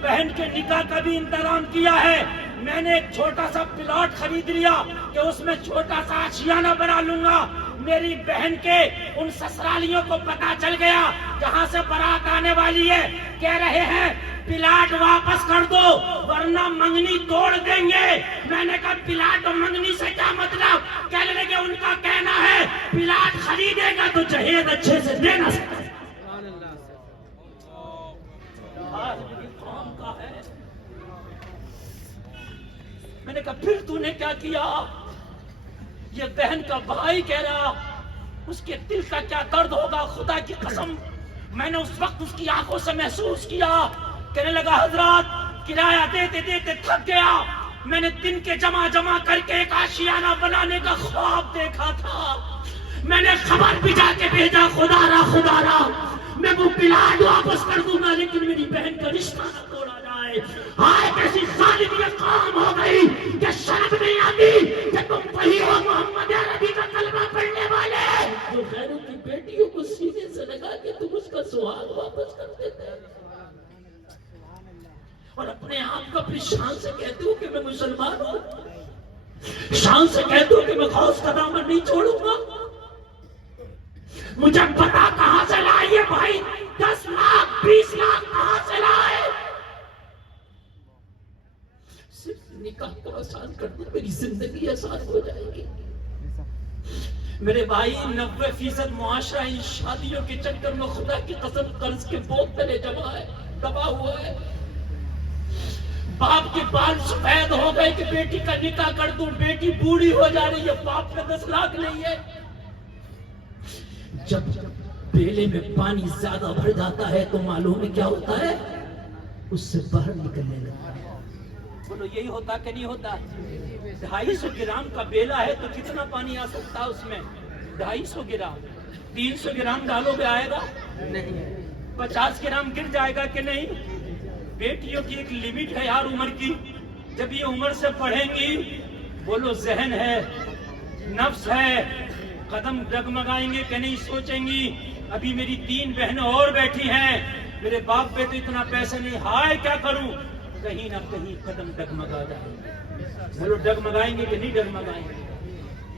بہن کے نکاح کا بھی انتظام کیا ہے. میں نے ایک چھوٹا سا پلاٹ خرید لیا کہ اس میں چھوٹا سا آشیانہ بنا لوں گا. میری بہن کے ان سسرالیوں کو پتا چل گیا جہاں سے بارات آنے والی ہے, کہہ رہے ہیں پلاٹ واپس کر دو ورنہ منگنی توڑ دیں گے. میں نے کہا پلاٹ اور منگنی سے کیا مطلب؟ کہنے لگے ان کا کہنا ہے پلاٹ خریدے گا تو جہیز اچھے سے دینا. میں نے کہا پھر تو نے کیا کیا؟ یہ بہن کا بھائی کہہ رہا, اس کے دل کا کیا درد ہوگا. خدا کی قسم میں نے اس وقت اس کی آنکھوں سے محسوس کیا. کہنے لگا حضرات کرایہ دیتے دیتے تھک گیا. میں نے دن کے جمع کر کے ایک آشیانہ بنانے کا خواب دیکھا تھا. میں نے خبر بھیجا کے بھیجا خدا را میں وہ پلاٹ واپس کر دوں گا لیکن میری بہن کا رشتہ نہ توڑا جائے. ایسی ظالم یہ کام ہو گئی کہ شرم نہیں آتی کہ تم وہی ہو محمد بغیر ابھی کا کلمہ پڑھنے والے جو غیروں کی بیٹیوں کو سینے سے لگا کے تم اس کا سہاگ واپس کر دیتے ہیں اور اپنے آپ کو اپنی شان سے کہتے ہو کہ میں مسلمان ہوں, شان سے کہتے ہو کہ میں غوث کا دامن نہیں چھوڑوں گا. مجھے پتا کہاں سے لائے بھائی, 10 لاکھ 20 لاکھ کہاں سے لائے؟ صرف نکاح کو آسان کر دو, میری زندگی آسان ہو جائے گی. میرے بھائی 90% معاشرہ ان شادیوں کے چکر میں خدا کی قسم قرض کے بوجھ تلے جمع ہے, دبا ہوا ہے. باپ کے بال سفید ہو گئے کہ بیٹی کا نکاح کر دوں, بیٹی بوڑھی ہو جا رہی ہے, باپ کا 10 لاکھ نہیں ہے. جب بیلے میں پانی زیادہ بھر جاتا ہے تو معلوم ہے کیا ہوتا ہے, اس سے باہر نکلنے لگتا ہے. بولو یہی ہوتا کہ نہیں ہوتا؟ 250 گرام کا بیلا ہے تو کتنا پانی آ سکتا ہے اس میں؟ 250 گرام. 300 گرام ڈالو گے آئے گا نہیں, 50 گرام گر جائے گا کہ نہیں؟ بیٹیوں کی ایک لمٹ ہے یار عمر کی, جب یہ عمر سے پڑھیں گی, بولو ذہن ہے, نفس ہے, قدم ڈگمگائیں گے کہ نہیں سوچیں گی ابھی میری 3 بہنیں اور بیٹھی ہیں, میرے باپ پہ تو اتنا پیسہ نہیں, ہائے کیا کروں, کہیں نہ کہیں قدم ڈگمگا جائیں. بولو ڈگمگائیں گے کہ نہیں ڈگمگائیں گے؟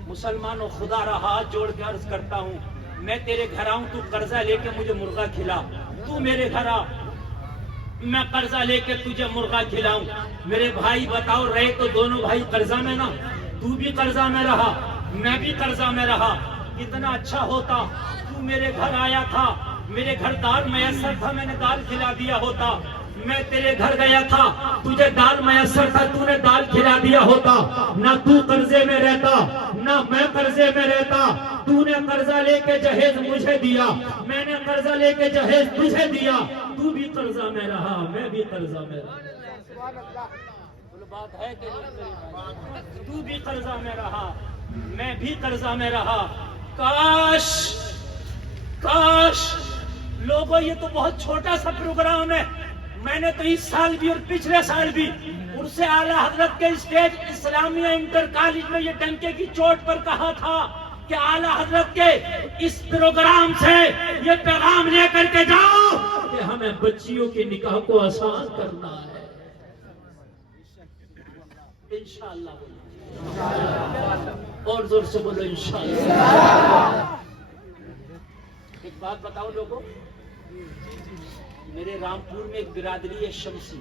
مسلمانوں خدا را ہاتھ جوڑ کے عرض کرتا ہوں, میں تیرے گھر آؤں تو قرضہ لے کے مجھے مرغا کھلا, تو میرے گھر آ میں قرضہ لے کے تجھے مرغا کھلاؤں. میرے بھائی بتاؤ رہے تو دونوں بھائی قرضہ میں نا, تو بھی قرضہ میں رہا میں بھی قرضہ میں رہا. اتنا اچھا ہوتا تو میرے گھر آیا تھا, میرے گھر دال میسر تھا, میں نے دال کھلا دیا ہوتا. میں تیرے گھر گیا تھا, تجھے دال میسر تھا, تو نے دال کھلا دیا ہوتا. نہ تو قرضے میں رہتا نہ میں قرضے میں رہتا. تو نے قرضہ لے کے جہیز مجھے دیا, میں نے قرضہ لے کے جہیز تجھے دیا. تو بھی قرضہ میں رہا میں بھی قرضہ میں رہا. بات ہے کہ تو بھی قرضہ میں رہا میں بھی قرضہ میں رہا. کاش کاش لوگوں, یہ تو بہت چھوٹا سا پروگرام ہے, میں نے تو اس سال بھی اور پچھلے سال بھی ان سے اعلیٰ حضرت کے اسٹیج اسلامیہ انٹر کالج میں یہ ڈنکے کی چوٹ پر کہا تھا کہ اعلیٰ حضرت کے اس پروگرام سے یہ پیغام لے کر کے جاؤ کہ ہمیں بچیوں کے نکاح کو آسان کرنا ہے. انشاءاللہ بولو, اور زور سے بولو انشاءاللہ. ایک بات بتاؤ لوگوں, میرے رامپور میں ایک برادری ہے شمسی,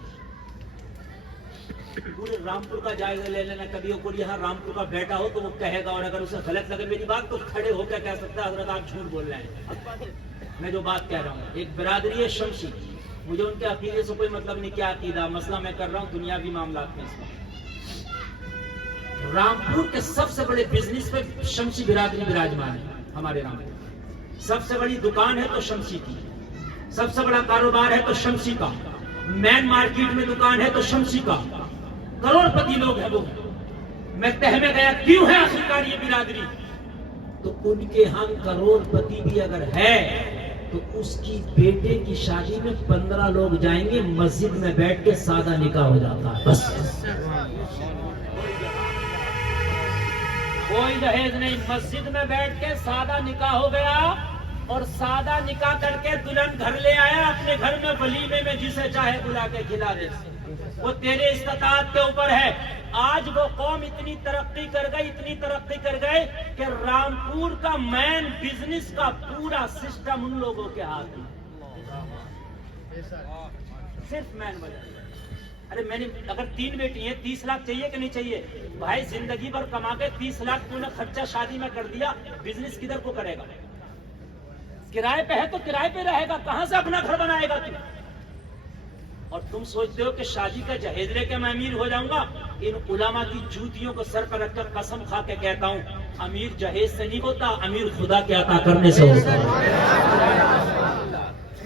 پورے رامپور کا جائزہ لے لینا. کبھی کوئی یہاں رامپور کا بیٹا ہو تو وہ کہے گا, اور اگر اسے غلط لگے میری بات تو کھڑے ہو کے کہہ سکتا ہے حضرت آپ جھوٹ بول رہے ہیں. میں جو بات کہہ رہا ہوں, ایک برادری ہے شمسی, مجھے ان کے عقیدے سے کوئی مطلب نہیں, کیا عقیدہ مسئلہ میں کر رہا ہوں دنیاوی معاملات میں. رامپور کے سب سے بڑے بزنس پہ شمسی برادری براجمان ہے. ہمارے رامپور سب سے بڑی دکان ہے تو شمسی کی, سب سے بڑا کاروبار ہے تو شمسی کا, مین مارکیٹ میں دکان ہے تو شمسی کا, کروڑ پتی لوگ ہیں وہ. میں تہ میں گیا کیوں ہے آخرکار یہ برادری, تو ان کے ہاں کروڑ پتی بھی اگر ہے تو اس کی بیٹے کی شادی میں 15 لوگ جائیں گے, مسجد میں بیٹھ کے سادہ نکاح ہو جاتا ہے بس. کوئی جہیز نہیں, مسجد میں بیٹھ کے سادہ نکاح ہو گیا, اور سادہ نکاح کر کے دلہن گھر لے آیا, اپنے گھر میں ولیمے میں جسے چاہے بلا کے کھلا دے. وہ تیرے استطاعت کے اوپر ہے. آج وہ قوم اتنی ترقی کر گئے کہ رامپور کا مین بزنس کا پورا سسٹم ان لوگوں کے ہاتھ میں, صرف مین وجہ. ارے میں نے اگر 3 بیٹی ہیں 30 لاکھ چاہیے کہ نہیں چاہیے بھائی؟ زندگی بھر کما کے 30 لاکھ تو نے خرچہ شادی میں کر دیا, بزنس کدھر کو کرے گا؟ کرائے پہ ہے تو کرائے پہ رہے گا, کہاں سے اپنا گھر بنائے گا تم؟ اور تم سوچتے ہو کہ شادی کا جہیز لے کے میں امیر ہو جاؤں گا؟ ان علماء کی جوتیوں کو سر پر رکھ کر قسم کھا کے کہتا ہوں, امیر جہیز سے نہیں ہوتا, امیر خدا کے عطا کرنے سے ہوتا ہے.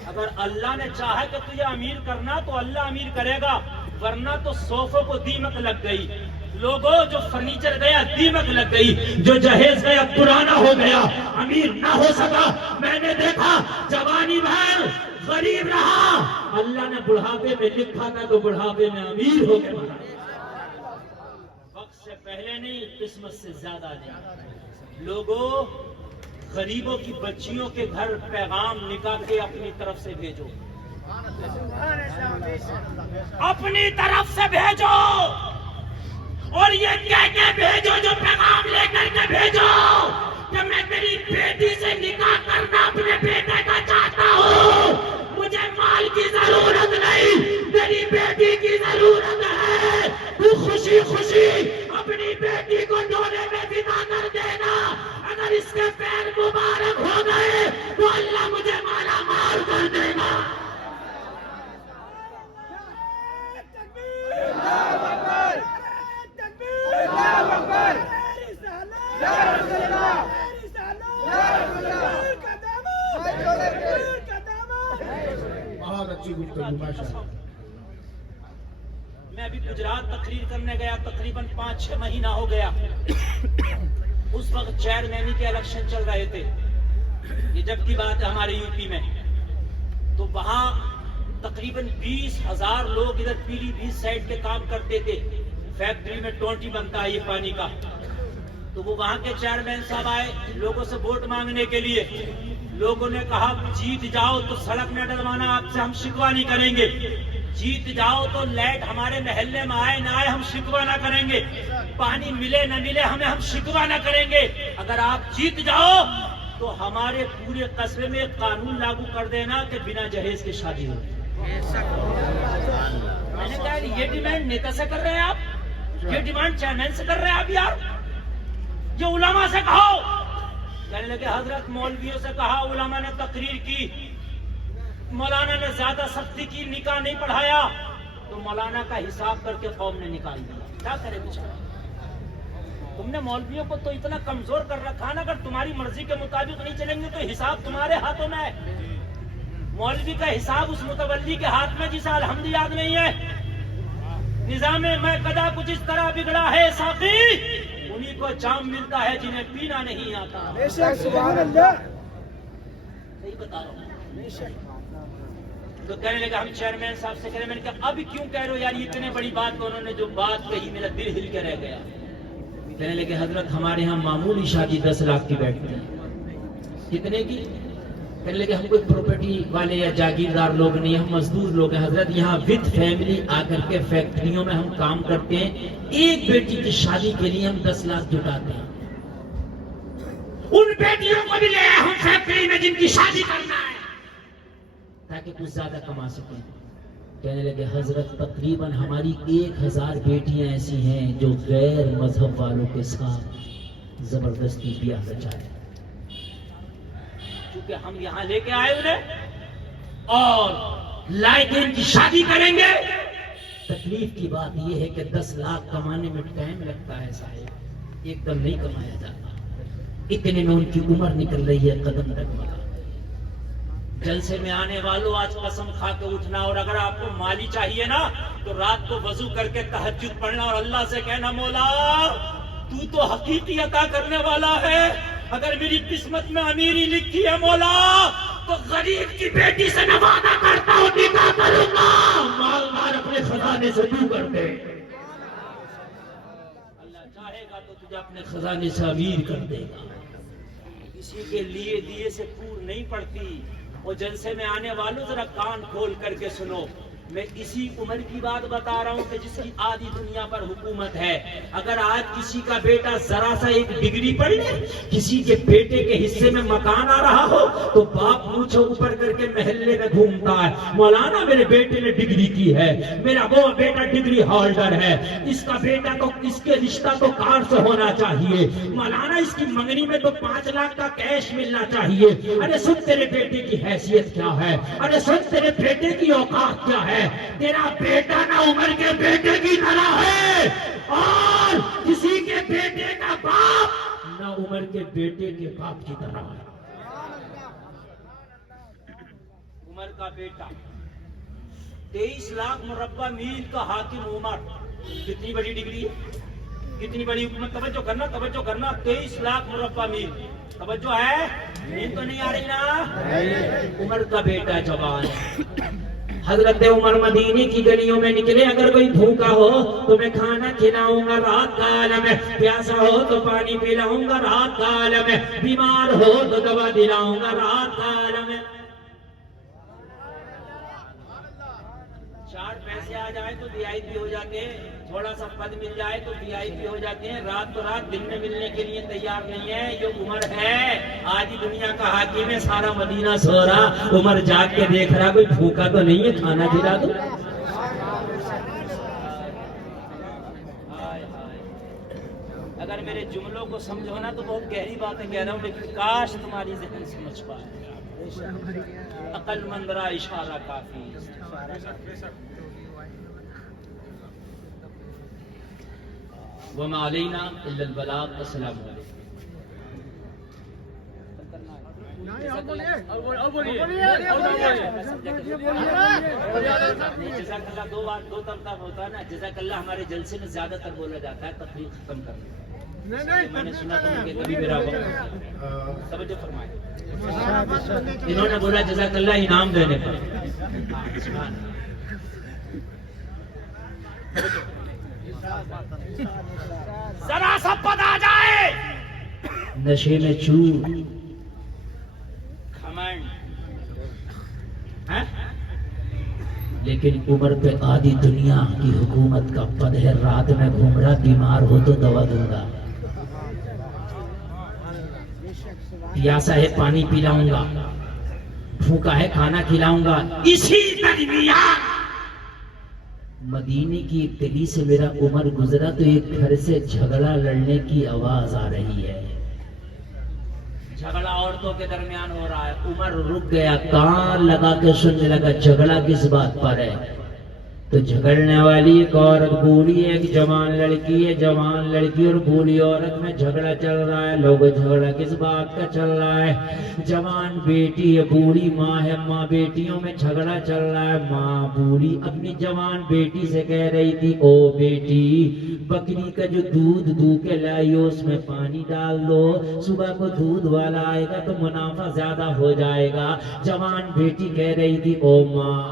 اگر اللہ نے چاہا کہ تجھے امیر کرنا تو اللہ امیر کرے گا, ورنہ تو صوفوں کو دیمک لگ گئی. لوگوں جو فرنیچر گیا دیمک لگ گئی, جو جہیز گیا پرانا ہو گیا, امیر نہ ہو سکا. میں نے دیکھا جوانی بھر غریب رہا, اللہ نے بڑھاپے میں لکھا تھا تو بڑھاپے میں امیر ہو کے بنا. وقت سے پہلے نہیں, قسمت سے زیادہ نہیں. لوگوں غریبوں کی بچیوں کے گھر پیغام نکاح کے اپنی طرف سے بھیجو، اپنی طرف سے بھیجو، اور یہ کہہ کے بھیجو، جو پیغام لے کر کے بھیجو کہ میں تیری بیٹی سے نکاح کرنا اپنے بیٹے کا چاہتا ہوں، مجھے مال کی ضرورت نہیں، تیری بیٹی کی ضرورت ہے، تو خوشی خوشی اپنی بیٹی کو ڈولے میں بٹھا کر دینا، اگر اس کے پیر مبارک ہو گئے تو اللہ مجھے مالا مال کر دے گا۔ بہت اچھی گفتگو، ماشاءاللہ۔ میں ابھی گجرات تقریر کرنے گیا، تقریباً 5-6 مہینہ ہو گیا۔ اس وقت چیئرمینی کے الیکشن چل رہے تھے، یہ جب کی بات ہے ہمارے یو پی میں، تو وہاں تقریباً 20,000 لوگ ادھر پیلی بھیت سائڈ کے کام کرتے تھے، فیکٹری میں ٹونٹی بنتا ہے یہ پانی کا، تو وہ وہاں کے چیئرمین صاحب آئے لوگوں سے ووٹ مانگنے کے لیے۔ لوگوں نے کہا جیت جاؤ تو سڑک میں ڈلوانا، آپ سے ہم شکوہ نہیں کریں گے، جیت جاؤ تو لائٹ ہمارے محلے میں آئے نہ آئے ہم شکوہ نہ کریں گے، پانی ملے نہ ملے ہم شکوہ نہ کریں گے، اگر آپ جیت جاؤ تو ہمارے پورے قصبے میں ایک قانون لاگو کر دینا کہ بنا جہیز کی شادی ہو۔ میں نے کہا یہ ڈیمانڈ نیتا سے کر رہے ہیں آپ، یہ ڈیمانڈ چیئرمین سے کر رہے ہیں آپ، یار یہ علماء سے کہو۔ کہنے لگے حضرت مولویوں سے کہا، علماء نے تقریر کی، مولانا نے زیادہ سختی کی، نکاح نہیں پڑھایا، تو مولانا کا حساب کر کے قوم نے نکال دیا۔ کیا کرے بیچارہ، تم نے مولویوں کو تو اتنا کمزور کر رکھا نا، اگر تمہاری مرضی کے مطابق نہیں چلیں گے تو حساب تمہارے ہاتھوں میں ہے۔ مولوی کا حساب اس متولی کے ہاتھ میں جسے الحمد یاد نہیں ہے۔ نظام میں قدا کچھ اس طرح بگڑا ہے ساقی، انہی کو جام ملتا ہے جنہیں پینا نہیں آتا۔ سبحان اللہ، صحیح بتا رہا ہوں۔ تو کہنے لگا ہم چیئرمین صاحب سے کہنے، میں نے کہا اب کیوں کہہ رہے ہو یار، یہ اتنے بڑی بات کو انہوں نے جو بات کہی میرا دل ہل کے رہ گیا۔ کہنے لگے حضرت ہمارے ہاں معمولی شادی 10 لاکھ کی بیٹھتی ہے۔ کتنے کی؟ کہنے لگے ہم کوئی پراپرٹی والے یا جاگیردار لوگ نہیں، ہم مزدور لوگ ہیں حضرت، یہاں وتھ فیملی آ کر کے فیکٹریوں میں ہم کام کرتے ہیں، ایک بیٹی کی شادی کے لیے ہم 10 لاکھ جٹاتے ہیں، ان بیٹیوں کو بھی لے آئے ہم فیکٹری میں جن کی شادی کرنا ہے تاکہ کچھ زیادہ کما سکیں۔ کہنے لگے حضرت تقریباً ہماری 1000 بیٹیاں ایسی ہیں جو غیر مذہب والوں کے ساتھ زبردستی بیاہ رچائے، کیونکہ ہم یہاں لے کے آئے انہیں اور لائے کے ان کی شادی کریں گے۔ تکلیف کی بات یہ ہے کہ 10 لاکھ کمانے میں ٹائم لگتا ہے صاحب، ایک دم نہیں کمایا جاتا، اتنے میں ان کی عمر نکل رہی ہے قدم ڈگمگا۔ جلسے میں آنے والوں آج قسم کھا کے اٹھنا، اور اگر آپ کو مالی چاہیے نا تو رات کو وضو کر کے تہجد پڑھنا اور اللہ سے کہنا مولا تو حقیقی عطا کرنے والا ہے، اگر میری قسمت میں امیری لکھی ہے مولا تو غریب کی بیٹی سے نہ وعدہ کرتا ہوں نکاح کروں گا، مال مال اپنے خزانے سے دور کر دے، اللہ چاہے گا تو تجھے اپنے خزانے سے امیر کر دے گا۔ کسی کے لیے دیے سے پور نہیں پڑتی۔ وہ جلسے میں آنے والوں ذرا کان کھول کر کے سنو، میں اسی عمر کی بات بتا رہا ہوں کہ جس کی آدھی دنیا پر حکومت ہے۔ اگر آج کسی کا بیٹا ذرا سا ایک ڈگری پڑھ لے، کسی کے بیٹے کے حصے میں مکان آ رہا ہو تو باپ مونچھ اوپر کر کے محلے میں گھومتا ہے، مولانا میرے بیٹے نے ڈگری کی ہے، میرا وہ بیٹا ڈگری ہولڈر ہے، اس کا بیٹا تو اس کے رشتہ تو کار سے ہونا چاہیے، مولانا اس کی منگنی میں تو 5 لاکھ کا کیش ملنا چاہیے۔ ارے سن تیرے بیٹے کی حیثیت کیا ہے، ارے سن تیرے بیٹے کی اوقات کیا ہے، تیرا بیٹا نہ عمر کے بیٹے کی طرح ہے اور کسی کے بیٹے کا باپ نہ عمر کے بیٹے کے باپ کی طرح ہے۔ عمر کا بیٹا 23 لاکھ مربع میل کا حاکم عمر، کتنی بڑی ڈگری ہے، کتنی بڑی حکومت، توجہ کرنا 23 لاکھ مربع میل، توجہ ہے، نیند تو نہیں آ رہی نا، عمر کا بیٹا جوان ہے، حضرت عمر مدینے کی گلیوں میں نکلے, اگر کوئی بھوکا ہو تو میں کھانا کھلاؤں گا رات کا عالم ہے, پیاسا ہو تو پانی پلاؤں گا رات کا عالم ہے, بیمار ہو تو دوا دلاؤں گا رات کا عالم ہے. 4 پیسے آ جائے تو وی آئی پی ہو جاتے ہیں, تھوڑا سا پد مل جائے تو وی آئی پی ہو جاتے ہیں, رات تو رات دن میں ملنے کے لیے تیار نہیں ہے. یہ عمر ہے, آج دنیا کا حاکم ہے, سارا مدینہ سو رہا, عمر جاگ کے دیکھ رہا کوئی بھوکا تو نہیں ہے, کھانا کھلا دو. اگر میرے جملوں کو سمجھو نا تو بہت گہری باتیں کہہ رہا ہوں, لیکن کاش تمہاری ذہن سمجھ پائے. عقل مند را اشارہ کافی. وما علینا الا البلاغ. السلام علیکم. جزاک اللہ دو طرفہ ہوتا ہے نا. جزاک اللہ ہمارے جلسے میں زیادہ تر بولا جاتا ہے تقریر ختم کرنے. میں نے سنا تھا کہ کبھی میرا وقت توجہ فرمائے. انہوں نے بولا جزاک اللہ انعام دینے پر. ذرا سا پتہ آ جائے نشے میں چور, گھمنڈ, لیکن عمر پہ آدھی دنیا کی حکومت کا پد ہے. رات میں گھوم رہا, بیمار ہو تو دوا دوں گا, پیاسا ہے پانی پلاؤں گا, بھوکا ہے کھانا کھلاؤں گا. اسی درمیان مدینے کی ایک گلی سے میرا عمر گزرا تو ایک گھر سے جھگڑا لڑنے کی آواز آ رہی ہے. جھگڑا عورتوں کے درمیان ہو رہا ہے. عمر رک گیا, کان لگا کے سننے لگا جھگڑا کس بات پر ہے. تو جھگڑنے والی ایک عورت بولی ہے, ایک جوان لڑکی ہے, جوان لڑکی اور بولی عورت میں جھگڑا چل رہا ہے. لوگ جھگڑا کس بات کا چل رہا ہے؟ جوان بیٹی ہے, بولی ماں ہے, ماں بیٹیوں میں جھگڑا چل رہا ہے. ماں بولی اپنی جوان بیٹی سے کہہ رہی تھی, او بیٹی بکری کا جو دودھ دو کے لائی ہو اس میں پانی ڈال دو, صبح کو دودھ والا آئے گا تو منافع زیادہ ہو جائے گا. جوان بیٹی کہہ رہی تھی, او ماں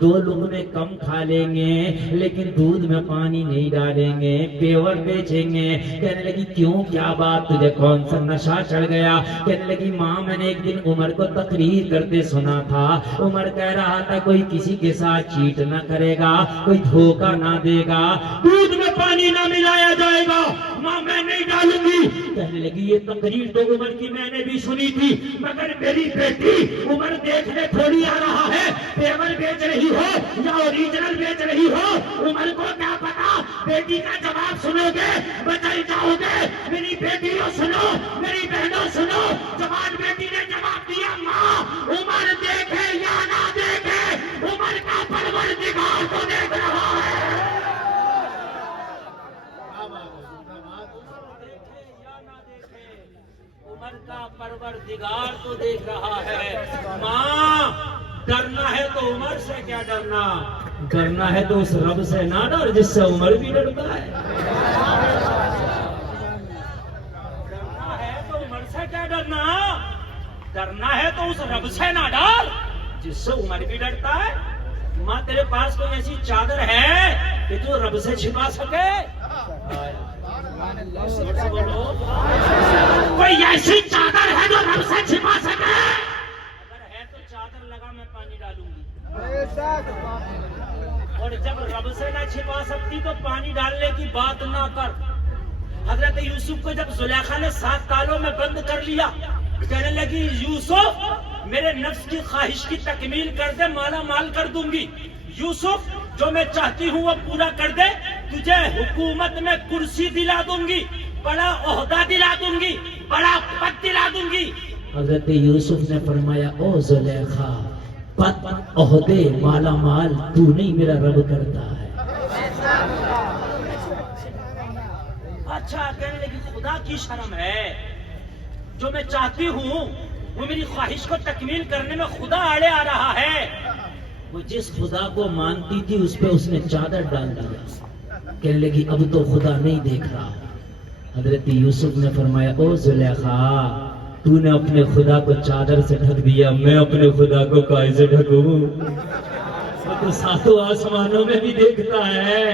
2 لقمے کم کھا لیں گے لیکن دودھ میں پانی نہیں ڈالیں گے, پیور بیچیں گے. کہنے لگی کیوں, کیا بات, تجھے کون سا نشہ چڑھ گیا؟ کہنے لگی ماں میں نے ایک دن عمر کو تقریر کرتے سنا تھا, عمر کہہ رہا تھا کوئی کسی کے ساتھ چیٹ نہ کرے گا, کوئی دھوکہ نہ دے گا, دودھ میں پانی نہ ملایا جائے گا. ماں میں نہیں ڈالوں گی. کہنے لگی یہ تقریر تو عمر کی میں نے بھی سنی تھی, مگر میری بیٹی عمر دیکھنے تھوڑی آ رہا ہے, پیور بیچ رہی ہو یا اوریجنل بیچ رہی ہو, عمر کو کیا پتا. بیٹی کا جواب سنو گے بچائی جاؤ گے. میری بیٹیوں سنو, میری بہنوں سنو. جوان بیٹی نے جواب دیا, ماں عمر دیکھے یا نہ دیکھے, عمر کا پروردگار تو دیکھ رہا ہے. عمر کا پروردگار تو دیکھ رہا ہے. ماں ڈرنا ہے تو عمر سے کیا ڈرنا, ڈرنا ہے تو اس رب سے نہ ڈر جس سے عمر بھی ڈرتا ہے. ڈرنا ہے تو عمر سے کیا ڈرنا, ڈرنا ہے تو اس رب سے نہ ڈر جس سے عمر بھی ڈرتا ہے. ماں تیرے پاس کوئی ایسی چادر ہے کہ تو رب سے چھپا سکے؟ بولو, کوئی ایسی چادر ہے جو رب سے چھپا سکے؟ اگر ہے تو چادر لگا, میں پانی ڈالوں گی. اور جب رب سے نہ چھپا سکتی تو پانی ڈالنے کی بات نہ کر. حضرت یوسف کو جب زلیخا نے 7 تالوں میں بند کر لیا, کہنے لگی یوسف میرے نفس کی خواہش کی تکمیل کر دے, مالا مال کر دوں گی. یوسف جو میں چاہتی ہوں وہ پورا کر دے, تجھے حکومت میں کرسی دلا دوں گی, بڑا عہدہ دلا دوں گی, بڑا پد دلا دوں گی. حضرت یوسف نے فرمایا, او زلیخا پد عہدے مالا مال تو نہیں میرا رب کرتا ہے. اچھا, کہنے لگی خدا کی شرم ہے, جو میں چاہتی ہوں وہ میری خواہش کو تکمیل کرنے میں خدا آڑے آ رہا ہے. وہ جس خدا کو مانتی تھی اس پہ اس نے چادر ڈال دیا. کہنے لگی اب تو خدا نہیں دیکھ رہا. حضرت یوسف نے فرمایا, او زلیخا تو نے اپنے خدا کو چادر سے ڈھک دیا، میں اپنے خدا کو کائے سے ڈھکوں؟ وہ تو ساتوں آسمانوں میں بھی دیکھتا ہے،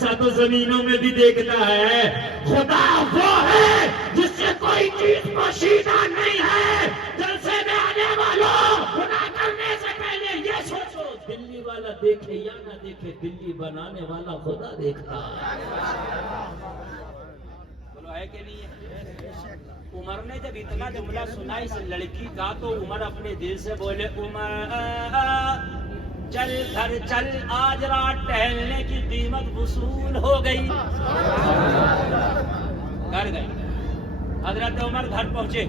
ساتوں زمینوں میں بھی دیکھتا ہے۔ خدا وہ ہے جس سے کوئی چیز پوشیدہ نہیں ہے۔ جلسے میں آنے والوں، گناہ کرنے سے پہلے یہ سوچو، دلی والا دیکھے یا نہ دیکھے، دلی بنانے والا خدا دیکھتا ہے۔ بولو ہے کہ نہیں ہے؟ عمر نے جب اتنا جملہ سنا اس لڑکی کا تو عمر اپنے دل سے بولے، عمر چل گھر چل، آج رات ٹہلنے کی قیمت وصول ہو گئی۔ گھر گئے، حضرت عمر گھر پہنچے،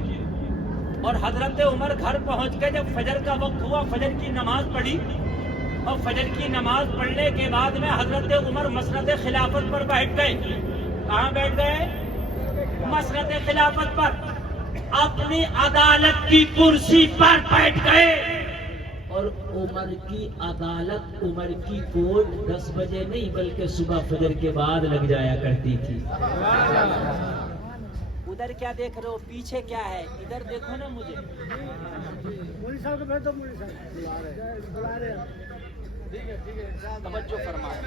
اور حضرت عمر گھر پہنچ کے جب فجر کا وقت ہوا، فجر کی نماز پڑھی، اور فجر کی نماز پڑھنے کے بعد میں حضرت عمر مسند خلافت پر بیٹھ گئے۔ کہاں بیٹھ گئے؟ مسند خلافت پر، اپنی عدالت کی کرسی پر بیٹھ گئے۔ اور عمر کی عدالت، عمر کی کوٹ 10 بجے نہیں بلکہ صبح فجر کے بعد لگ جایا کرتی تھی۔ ادھر کیا دیکھ رہے ہو؟ پیچھے کیا ہے؟ ادھر دیکھو نا مجھے۔ توجہ فرمائیں،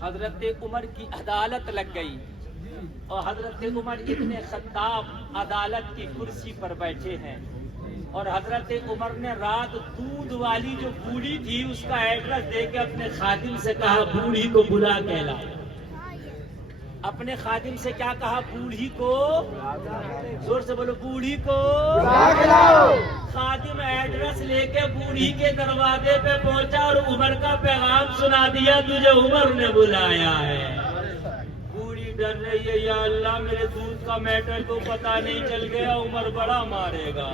حضرت عمر کی عدالت لگ گئی، اور حضرت عمر ابن خطاب عدالت کی کرسی پر بیٹھے ہیں، اور حضرت عمر نے رات دودھ والی جو بوڑھی تھی اس کا ایڈریس دے کے اپنے خادم سے کہا بوڑھی کو بلا کے لا۔ اپنے خادم سے کیا کہا؟ بوڑھی کو، زور سے بولو، بوڑھی کو۔ خادم ایڈریس لے کے بوڑھی کے دروازے پہ پہنچا اور عمر کا پیغام سنا دیا، تجھے عمر نے بلایا ہے۔ بوڑھی ڈر رہی ہے، یا اللہ میرے دودھ کا میٹر کو پتہ نہیں چل گیا، عمر بڑا مارے گا۔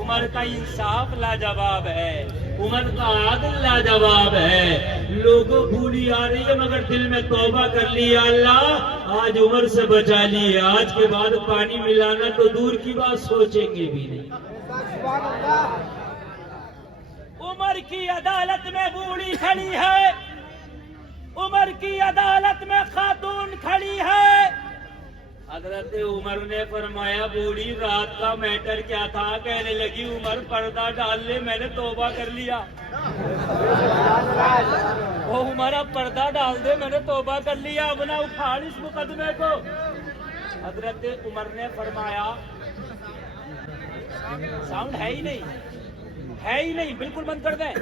عمر کا انصاف لاجواب ہے، عمر کا عادل لاجواب ہے۔ لوگوں بوڑھی آ رہی ہے مگر دل میں توبہ کر لی، یا اللہ آج عمر سے بچا لی ہے، آج کے بعد پانی ملانا تو دور کی بات سوچیں گے بھی نہیں۔ عمر کی عدالت میں بوڑھی کھڑی ہے، عمر کی عدالت میں خاتون کھڑی ہے۔ حضرت عمر نے فرمایا بوڑھی رات کا میٹر کیا تھا؟ کہنے لگی عمر پردہ ڈال لے، میں نے توبہ کر لیا۔ وہ عمر اب پردہ ڈال دے، میں نے توبہ کر لیا، اب نہ اکھاڑ اس مقدمے کو۔ حضرت عمر نے فرمایا ساؤنڈ ہے ہی نہیں، ہے ہی نہیں، بالکل بند کر دیں،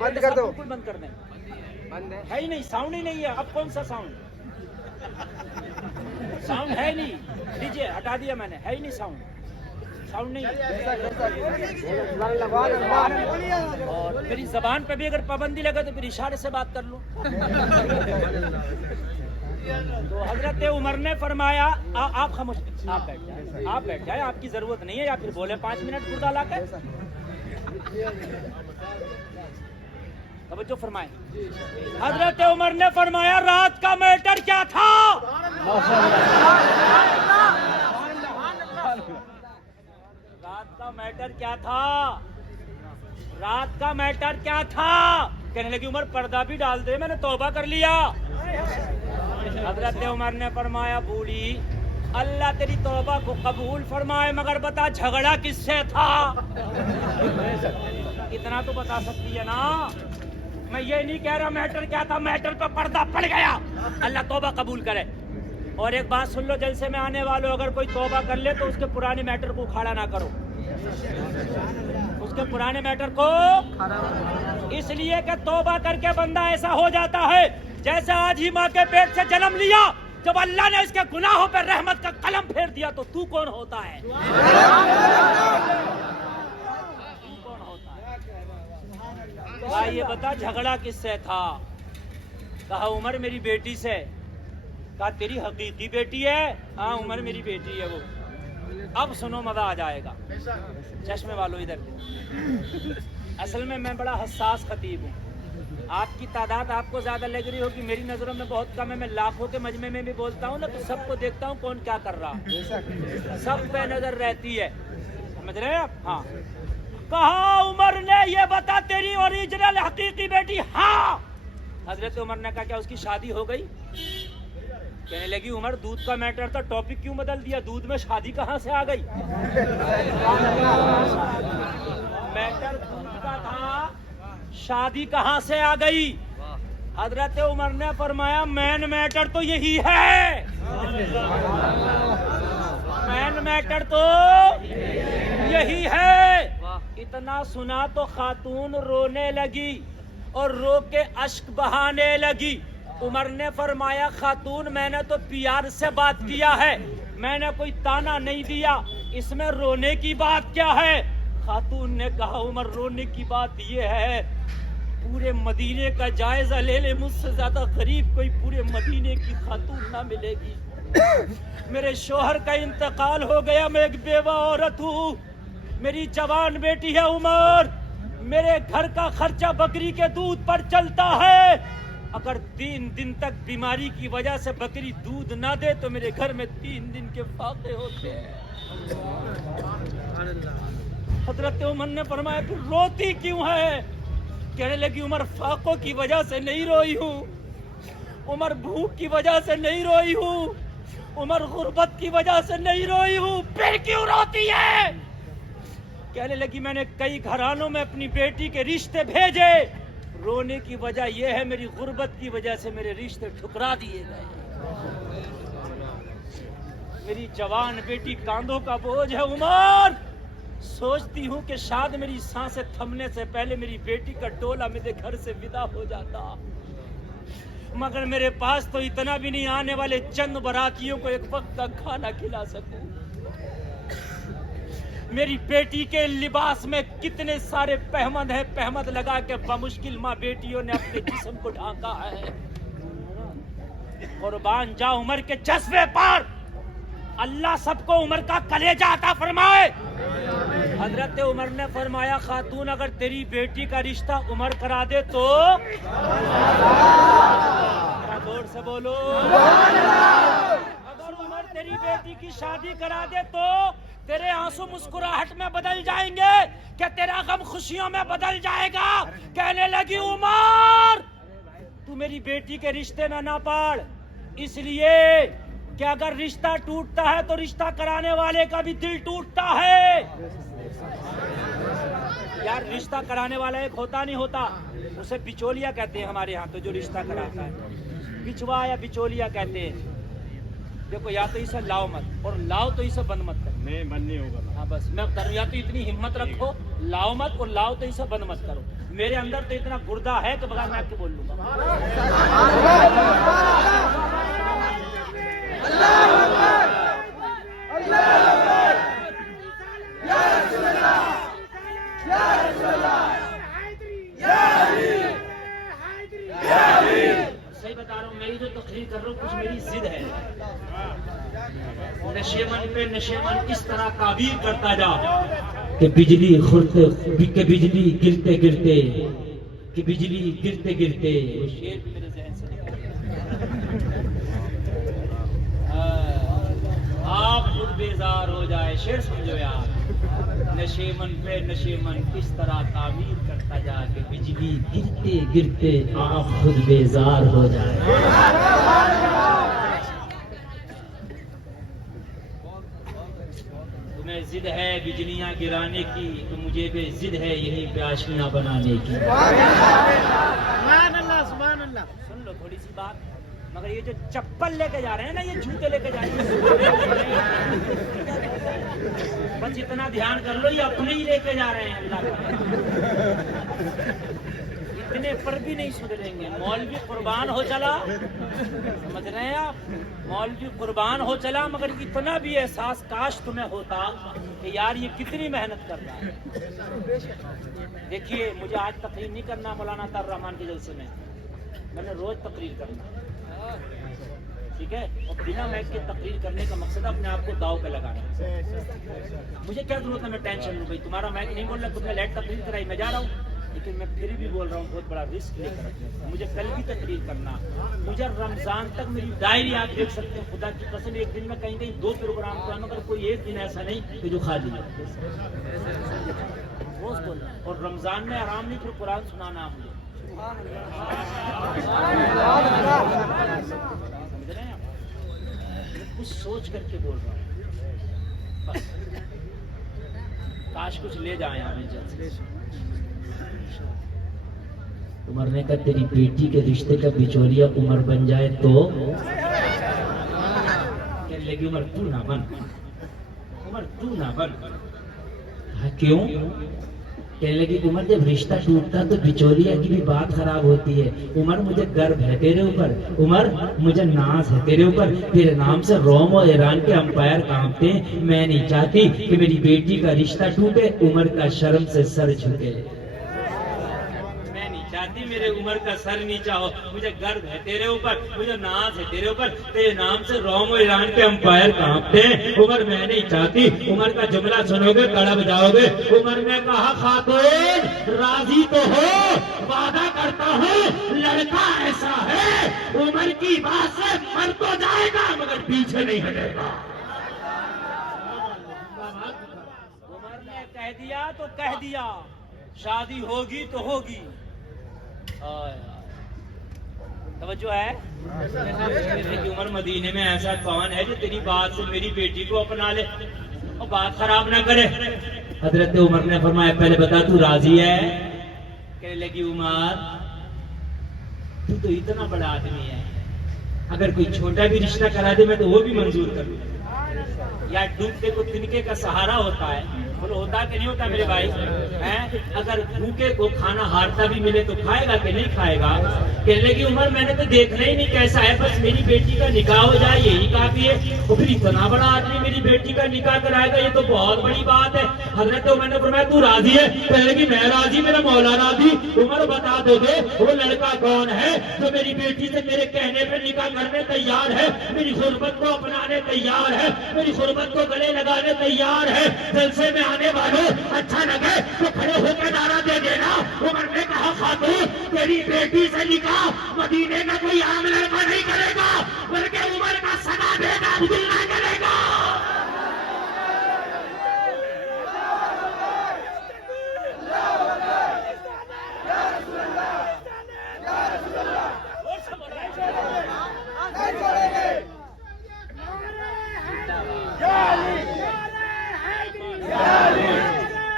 بند کر دو، بالکل بند کر دیں، ہے ہی نہیں، ساؤنڈ ہی نہیں ہے۔ اب کون سا ساؤنڈ؟ ساؤنڈ ہے نہیں، دیجیے، ہٹا دیا میں نے، ہے ہی نہیں ساؤنڈ، ساؤنڈ نہیں ہے۔ اور میری زبان پہ بھی اگر پابندی لگے تو پھر اشارے سے بات کر لوں۔ تو حضرت عمر نے فرمایا آپ خاموش، آپ بیٹھ جائیں، آپ بیٹھ جائیں، آپ کی ضرورت نہیں ہے، یا پھر بولے 5 منٹ گردہ لا کے۔ توجہ فرمائیں، حضرت عمر نے فرمایا رات کا میٹر کیا تھا؟ رات کا میٹر کیا تھا؟ رات کا میٹر کیا تھا؟ کہنے لگی عمر پردہ بھی ڈال دے، میں نے توبہ کر لیا۔ حضرت عمر نے فرمایا بوڑھی اللہ تیری توبہ کو قبول فرمائے، مگر بتا جھگڑا کس سے تھا؟ اتنا تو بتا سکتی ہے نا۔ میں یہ نہیں کہہ رہا میٹر کیا تھا، میٹر پہ پردہ پڑ گیا، اللہ توبہ قبول کرے۔ اور ایک بات سن لو جلسے میں آنے والوں، اگر کوئی توبہ کر لے تو اس کے پرانے میٹر کو کھڑا نہ کرو، اس کے پرانے میٹر کو، اس لیے کہ توبہ کر کے بندہ ایسا ہو جاتا ہے جیسے آج ہی ماں کے پیٹ سے جنم لیا، جب اللہ نے اس کے گناہوں پہ رحمت کا قلم پھیر دیا تو کون ہوتا ہے؟ یہ بتا جھگڑا کس سے تھا؟ کہا عمر میری بیٹی سے۔ کہا تیری حقیقی بیٹی ہے؟ ہاں عمر میری بیٹی ہے وہ۔ اب سنو مزہ آ جائے گا، چشمے والوں ادھر۔ اصل میں بڑا حساس خطیب ہوں، آپ کی تعداد آپ کو زیادہ لگ رہی ہوگی، میری نظروں میں بہت کم ہے۔ میں لاکھوں کے مجمع میں بھی بولتا ہوں نا تو سب کو دیکھتا ہوں کون کیا کر رہا، سب پہ نظر رہتی ہے، سمجھ رہے ہیں آپ؟ ہاں۔ کہا عمر نے یہ بتا تیری اوریجنل حقیقی بیٹی؟ ہاں۔ حضرت عمر نے کہا کیا اس کی شادی ہو گئی؟ کہنے لگی عمر دودھ کا میٹر تھا، ٹاپک کیوں بدل دیا؟ دودھ میں شادی کہاں سے آ گئی؟ میٹر دودھ کا تھا، شادی کہاں سے آ گئی؟ حضرت عمر نے فرمایا مین میٹر تو یہی ہے، مین میٹر تو یہی ہے۔ اتنا سنا تو خاتون رونے لگی اور رو کے اشک بہانے لگی۔ عمر نے فرمایا خاتون میں نے تو پیار سے بات کیا ہے، میں نے کوئی تانا نہیں دیا، اس میں رونے کی بات کیا ہے؟ خاتون نے کہا عمر رونے کی بات یہ ہے پورے مدینے کا جائزہ لے لے، مجھ سے زیادہ غریب کوئی پورے مدینے کی خاتون نہ ملے گی۔ میرے شوہر کا انتقال ہو گیا، میں ایک بیوہ عورت ہوں، میری جوان بیٹی ہے عمر، میرے گھر کا خرچہ بکری کے دودھ پر چلتا ہے، اگر 3 دن تک بیماری کی وجہ سے بکری دودھ نہ دے تو میرے گھر میں 3 دن کے فاقے ہوتے ہیں۔ حضرت عمر نے فرمایا پھر روتی کیوں ہے؟ کہنے لگی عمر فاقوں کی وجہ سے نہیں روئی ہوں، عمر بھوک کی وجہ سے نہیں روئی ہوں، عمر غربت کی وجہ سے نہیں روئی ہوں، پھر کیوں روتی ہے؟ کہنے لگی میں نے کئی گھرانوں میں اپنی بیٹی کے رشتے بھیجے، رونے کی وجہ یہ ہے میری غربت کی وجہ سے میرے رشتے ٹھکرا دیے گئے، میری جوان بیٹی کاندھوں کا بوجھ ہے عمر، سوچتی ہوں کہ شاید میری سانسیں تھمنے سے پہلے میری بیٹی کا ڈولا میرے گھر سے ودا ہو جاتا، مگر میرے پاس تو اتنا بھی نہیں آنے والے چند براتیوں کو ایک وقت کا کھانا کھلا سکوں۔ میری بیٹی کے لباس میں کتنے سارے پہمد ہیں، پہمد لگا کے بمشکل ماں بیٹیوں نے اپنے جسم کو ڈھانکا ہے۔ قربان جا عمر کے جذبے پر، اللہ سب کو عمر کا کلیجہ عطا فرمائے۔ حضرت عمر نے فرمایا خاتون اگر تیری بیٹی کا رشتہ عمر کرا دے تو، زور سے بولو، اگر عمر تیری بیٹی کی شادی کرا دے تو تیرے آنسو مسکراہٹ میں بدل جائیں گے کہ تیرا غم خوشیوں میں بدل جائے گا۔ کہنے لگی عمر تو میری بیٹی کے رشتے میں نہ پاڑ، اس لیے کہ اگر رشتہ ٹوٹتا ہے تو رشتہ کرانے والے کا بھی دل ٹوٹتا ہے۔ یار رشتہ کرانے والا ایک ہوتا نہیں ہوتا، اسے بچولیا کہتے ہیں ہمارے ہاں، تو جو رشتہ کراتا ہے بچوا یا بچولیا کہتے ہیں۔ دیکھو یا تو اسے لاؤ مت، اور لاؤ تو اسے بند مت کرو۔ نہیں بند نہیں ہوگا۔ ہاں بس میں کروں، یا تو اتنی ہمت رکھو لاؤ مت، اور لاؤ تو اسے بند مت کرو۔ میرے اندر تو اتنا گردہ ہے کہ بغیر میں آپ کو بول لوں گا۔ صحیح بتا رہا ہوں، میری جو تقریر کر رہا ہوں کچھ میری ضد ہے۔ نشے من پہ نشے من اس طرح تعبیر کرتا جا کہ بجلی بجلی گرتے گرتے، کہ بجلی گرتے گرتے، وہ شعر بھی میرے ذہن سے آپ خود بیزار ہو جائے، شعر سمجھو یار۔ نشے من پہ نشے من اس طرح تعبیر کرتا جا کہ بجلی گرتے گرتے آپ خود بیزار ہو جائے۔ تمہیں ضد ہے بجلیاں گرانے کی، تو مجھے بھی ضد ہے یہیں پہ آشیاں بنانے کی۔ سبحان اللہ سبحان اللہ۔ سن لو تھوڑی سی بات، مگر یہ جو چپل لے کے جا رہے ہیں نا، یہ جوتے لے کے جا رہے ہیں، بس اتنا دھیان کر لو یہ اپنے ہی لے کے جا رہے ہیں اللہ کا، اتنے پر بھی نہیں سدھریں گے۔ مولوی قربان ہو چلا، سمجھ رہے ہیں آپ، مولوی قربان ہو چلا، مگر اتنا بھی احساس کاش تمہیں ہوتا کہ یار یہ کتنی محنت کر رہا ہے۔ دیکھیے مجھے آج تقریر نہیں کرنا مولانا طاہر الرحمان کے جلسے میں نے روز تقریر کرنا، ٹھیک ہے، اور بنا میک کے تقریر کرنے کا مقصد اپنے آپ کو داؤ پہ لگانا۔ مجھے کیا ضرورت ہے میں ٹینشن لوں؟ بھائی تمہارا میک نہیں بول رہا، تم نے لیٹ تقریر کرائی، میں جا رہا ہوں، لیکن میں پھر بھی بول رہا ہوں بہت بڑا رسک لے کر رکھنے کا۔ مجھے کل بھی تقریر کرنا، مجھے رمضان تک میری ڈائری آپ دیکھ سکتے ہیں، خدا کی قسم ایک دن میں کہیں کہیں 2 پروگرام کروں، مگر کوئی ایک دن ایسا نہیں کہ جو خالی ہے، روز بولنا۔ اور رمضان میں آرام نہیں، پھر قرآن سنانا آپ مجھے، سمجھ رہے ہیں آپ؟ سوچ کر کے بول رہا ہوں، بس کاش کچھ لے جائیں ہمیں جلد سے۔ عمر نے کہا تیری بیٹی کے رشتے کا بچولیا عمر بن جائے تو؟ کہنے لگی عمر تو نہ بن، عمر تو نہ بن۔ کیوں؟ کہنے لگی عمر جب رشتہ ٹوٹتا تو بچولیا کی بھی بات خراب ہوتی ہے، عمر مجھے گرو ہے تیرے اوپر، عمر مجھے ناز ہے تیرے اوپر، تیرے نام سے روم اور ایران کے امپائر کانپتے ہیں، میں نہیں چاہتی کہ میری بیٹی کا رشتہ ٹوٹے، عمر کا شرم سے سر جھکے۔ میں نہیں چاہتی میرے عمر کا سر نیچا ہو، مجھے گرو ہے تیرے اوپر، مجھے ناز ہے تیرے اوپر، تیرے نام سے روم و ایران کے امپائر کانپتے ہیں، عمر میں نہیں چاہتی۔ عمر کا جملہ سنو گے تڑپ جاؤ گے۔ عمر نے کہا خاتون راضی تو ہو، وعدہ کرتا ہوں لڑکا ایسا ہے عمر کی بات سے مر تو جائے گا مگر پیچھے نہیں ہٹے گا۔ عمر نے کہہ دیا تو کہہ دیا، شادی ہوگی تو ہوگی۔ توجہ ہے؟ عمر مدینے میں ایسا کون ہے جو تیری بات سے میری بیٹی کو اپنا لے اور بات خراب نہ کرے؟ حضرت عمر نے فرمایا پہلے بتا تو راضی ہے؟ کہنے لگی عمر تو اتنا بڑا آدمی ہے، اگر کوئی چھوٹا بھی رشتہ کرا دے میں تو وہ بھی منظور کر لوں، یا ڈوبتے کو تنکے کا سہارا ہوتا ہے، بولو ہوتا کہ نہیں ہوتا میرے بھائی؟ اگر بھوکے کو کھانا ہارتا بھی ملے تو کھائے گا کہ نہیں کھائے گا؟ کہنے لگی عمر میں نے تو دیکھنا ہی نہیں کیسا ہے، بس میری بیٹی کا نکاح ہو جائے یہی کافی ہے۔ اور پھر اتنا بڑا آدمی میری بیٹی کا نکاح کرائے گا، یہ تو بہت بڑی بات ہے۔ حضرت عمر نے فرمایا تو راضی ہے؟ کہنے لگی میں راضی، میرا مولا راضی۔ عمر بتا دو گے وہ لڑکا کون ہے جو میری بیٹی سے میرے کہنے پہ نکاح کرنے تیار ہے، میری غربت کو اپنانے تیار ہے، میری غربت کو گلے لگانے تیار ہے؟ جلسے میں آنے والوں اچھا لگے تو کھڑے ہو کے نعرہ دے دینا۔ عمر نے کہا خاتون تیری بیٹی سے نکاح مدینے کا کوئی عام لڑکا نہیں کرے گا بلکہ عمر کا سگا بیٹا عبداللہ کرے گا۔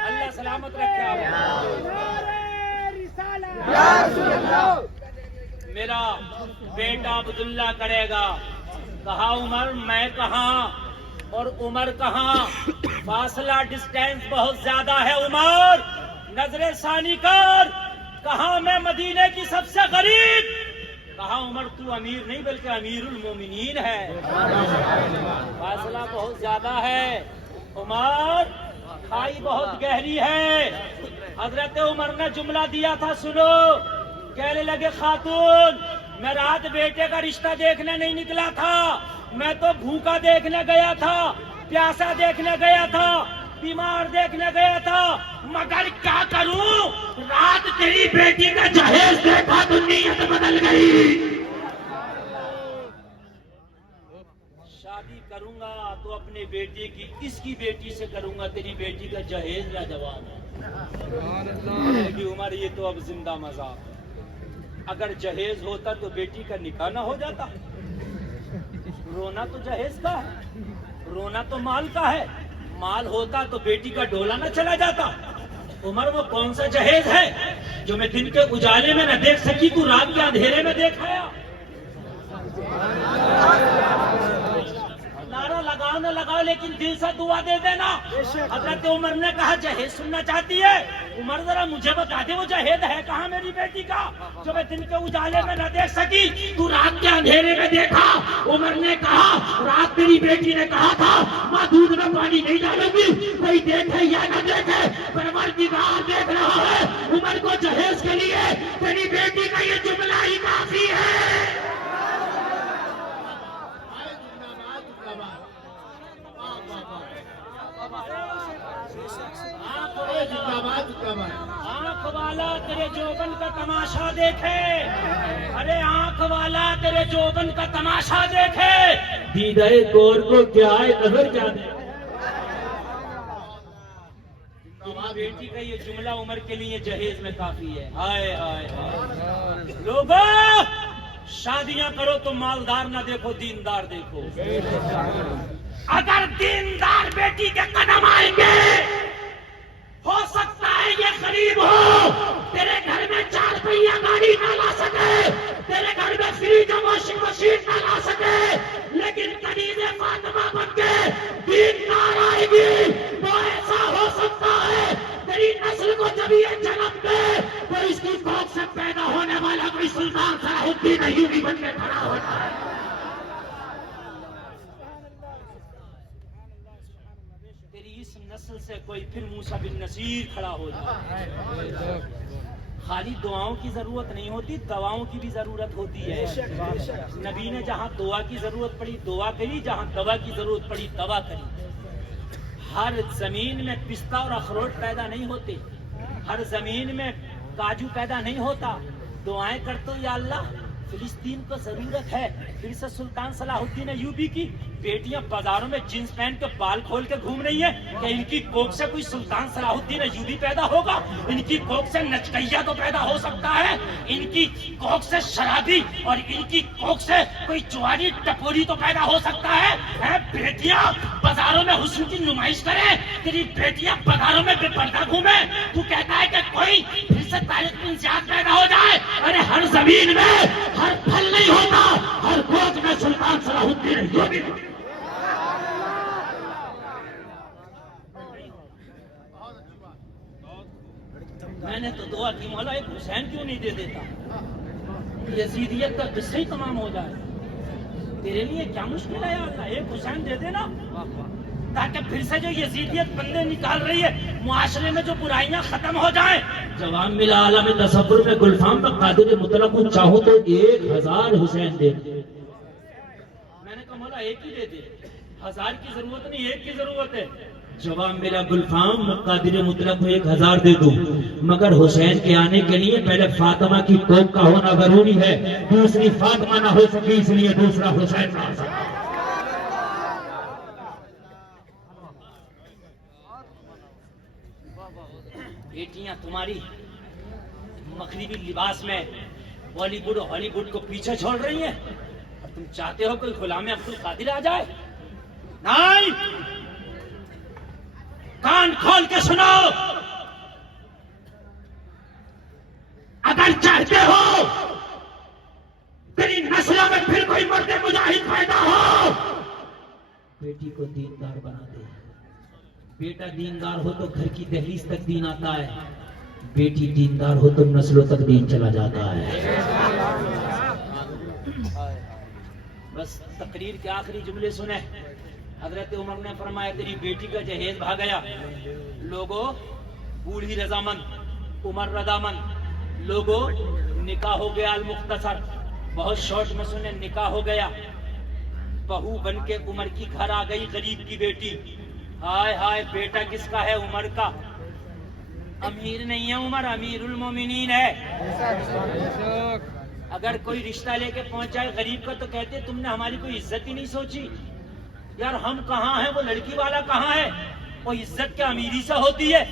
اللہ سلامت رکھے آپ۔ میرا بیٹا عبداللہ کرے گا۔ کہا عمر میں کہاں اور عمر کہاں؟ فاصلہ ڈسٹینس بہت زیادہ ہے عمر، نظر ثانی کر۔ کہاں میں مدینے کی سب سے غریب؟ کہا عمر تو امیر نہیں بلکہ امیر المومنین ہے، فاصلہ بہت زیادہ ہے عمر، کھائی بہت گہری ہے۔ حضرت عمر نے جملہ دیا تھا سنو، کہنے لگے خاتون میں رات بیٹے کا رشتہ دیکھنے نہیں نکلا تھا، میں تو بھوکا دیکھنے گیا تھا، پیاسا دیکھنے گیا تھا، بیمار دیکھنے گیا تھا، مگر کیا کروں رات تیری بیٹی کا جہیز دیکھا تو نیت بدل گئی۔ شادی کروں گا تو اپنی بیٹی کی اس کی بیٹی سے کروں گا، تیری بیٹی کا جہیز لاجواب ہے۔ عمر یہ تو اب زندہ مذاق ہے، اگر جہیز ہوتا تو بیٹی کا نکاح نہ ہو جاتا؟ رونا تو جہیز کا ہے، رونا تو مال کا ہے، مال ہوتا تو بیٹی کا ڈولا نہ چلا جاتا؟ عمر وہ کون سا جہیز ہے جو میں دن کے اجالے میں نہ دیکھ سکی تو رات کے اندھیرے میں دیکھ آیا؟ نعرہ لگاؤ نہ لگاؤ لیکن دل سے دعا دے دینا۔ حضرت عمر نے کہا جہیز سننا چاہتی ہے؟ عمر ذرا مجھے بتا دے وہ جہیز ہے کہاں میری بیٹی کا جو میں دن کے اجالے میں نہ دیکھ سکی تو رات کے اندھیرے میں دیکھا؟ عمر نے کہا رات تیری بیٹی نے کہا تھا ماں دودھ میں پانی نہیں ڈالوں گی، کوئی دیکھے یا نہ دیکھے پروردگار دیکھ رہا ہے۔ عمر کو جہیز کے لیے تیری بیٹی کا یہ جملہ ہی کافی ہے۔ آنکھ والا تیرے جوبن کا تماشا دیکھے، ارے آنکھ والا تیرے جوبن کا تماشا دیکھے، دیدہ گور کو کیا ہے نظر کیا دے۔ بیٹی کا یہ جملہ عمر کے لیے جہیز میں کافی ہے۔ ہائے ہائے ہائے لوگوں شادیاں کرو تو مالدار نہ دیکھو، دیندار دیکھو۔ اگر دیندار بیٹی کے قدم آئیں گے، ہو سکتا ہے یہ غریب ہو، تیرے گھر میں 4 پہیہ گاڑی نہ لا سکے، تیرے گھر میں فریج اور واشنگ مشین نہ لا سکے، لیکن کنیز فاطمہ بن کے دیندار آئے گی، وہ ایسا ہو سکتا ہے تیری نسل کو جب یہ جنم دے تو اس کی کوکھ سے پیدا ہونے والا کوئی سلطان صلاح الدین ایوبی بن کے کھڑا ہوتا ہے۔ تیری اس نسل سے کوئی پھر موسیٰ بن نصیر کھڑا ہو جائے۔ خالی دعاؤں کی ضرورت نہیں ہوتی، دواؤں کی بھی ضرورت ہوتی ہے۔ نبی نے جہاں دعا کی ضرورت پڑی دعا کری، جہاں دوا کی ضرورت پڑی دوا کری۔ ہر زمین میں پستہ اور اخروٹ پیدا نہیں ہوتے، ہر زمین میں کاجو پیدا نہیں ہوتا۔ دعائیں کرتے ہو یا اللہ فلسطین کو ضرورت ہے۔ پھر سے سلطان صلاح الدین ایوبی کی بیٹیاں بازاروں میں جینس پہن کے بال کھول کے گھوم رہی ہیں کہ ان کی کوکھ سے کوئی سلطان صلاح الدین ایوبی پیدا ہوگا، ان کی کوکھ سے نچکیا تو پیدا ہو سکتا ہے، ان کی کوکھ سے شرابی اور ان کی کوکھ سے کوئی چواری ٹپوری تو پیدا ہو سکتا ہے۔ اے بیٹیاں بازاروں میں حسن کی نمائش کریں، تیری بیٹیاں بازاروں میں بے پردہ گھومیں، تو کہتا ہے کہ کوئی پھر سے طارق بن زیاد پیدا ہو جائے۔ ارے ہر زمین میں ہر پھل نہیں ہوتا، ہر کوکھ میں سلطان صلاح الدین ایوبی۔ میں نے تو دعا کی مولا ایک حسین کیوں نہیں دے دیتا، یزیدیت کا قصہ ہی تمام ہو جائے۔ تیرے لیے کیا مشکل ہے یا اللہ، ایک حسین دے دینا تاکہ پھر سے جو یزیدیت بندے نکال رہی ہے معاشرے میں جو برائیاں ختم ہو جائیں۔ جوان ملا عالم تصور میں گلفام پر قادر مطلق ہوں، چاہوں تو 1000 حسین دے۔ میں نے کہا مولا ایک ہی دے دے، 1000 کی ضرورت نہیں، ایک کی ضرورت ہے۔ جواب میرا گلفام قادر مطلق کو 1000 دے دوں، مگر حسین کے آنے کے لیے پہلے فاطمہ کی کوکھ کا ہونا ضروری ہے۔ دوسری فاطمہ نہ ہو سکی، اس لیے دوسرا حسین نہ ہو سکا۔ بیٹیاں تمہاری مغربی لباس میں بالی ووڈ اور ہالی ووڈ کو پیچھے چھوڑ رہی ہیں اور تم چاہتے ہو کوئی غلام عبد القادر آ جائے؟ نہیں، کان کھول کے سنو، اگر چاہتے ہو تیری نسلوں میں پھر کوئی مرد مجاہد پیدا ہو، بیٹی کو دیندار بنا دے۔ بیٹا دیندار ہو تو گھر کی دہلیز تک دین آتا ہے، بیٹی دیندار ہو تو نسلوں تک دین چلا جاتا ہے۔ بس تقریر کے آخری جملے سنیں۔ حضرت عمر نے فرمایا تیری بیٹی کا جہیز بھاگ گیا، لوگوں بوڑھی رضامند عمر رضامند، لوگوں نکاح ہو گیا المختصر، بہت شارٹ میں سنیں، نکاح ہو گیا، بہو بن کے عمر کی گھر آ گئی غریب کی بیٹی۔ ہائے ہائے، بیٹا کس کا ہے؟ عمر کا۔ امیر نہیں ہے عمر، امیر المومنین ہے۔ اگر کوئی رشتہ لے کے پہنچ جائے غریب کا تو کہتے تم نے ہماری کوئی عزت ہی نہیں سوچی، یار ہم کہاں ہیں، وہ لڑکی والا کہاں ہے؟ وہ عزت کیا امیری سے ہوتی ہے؟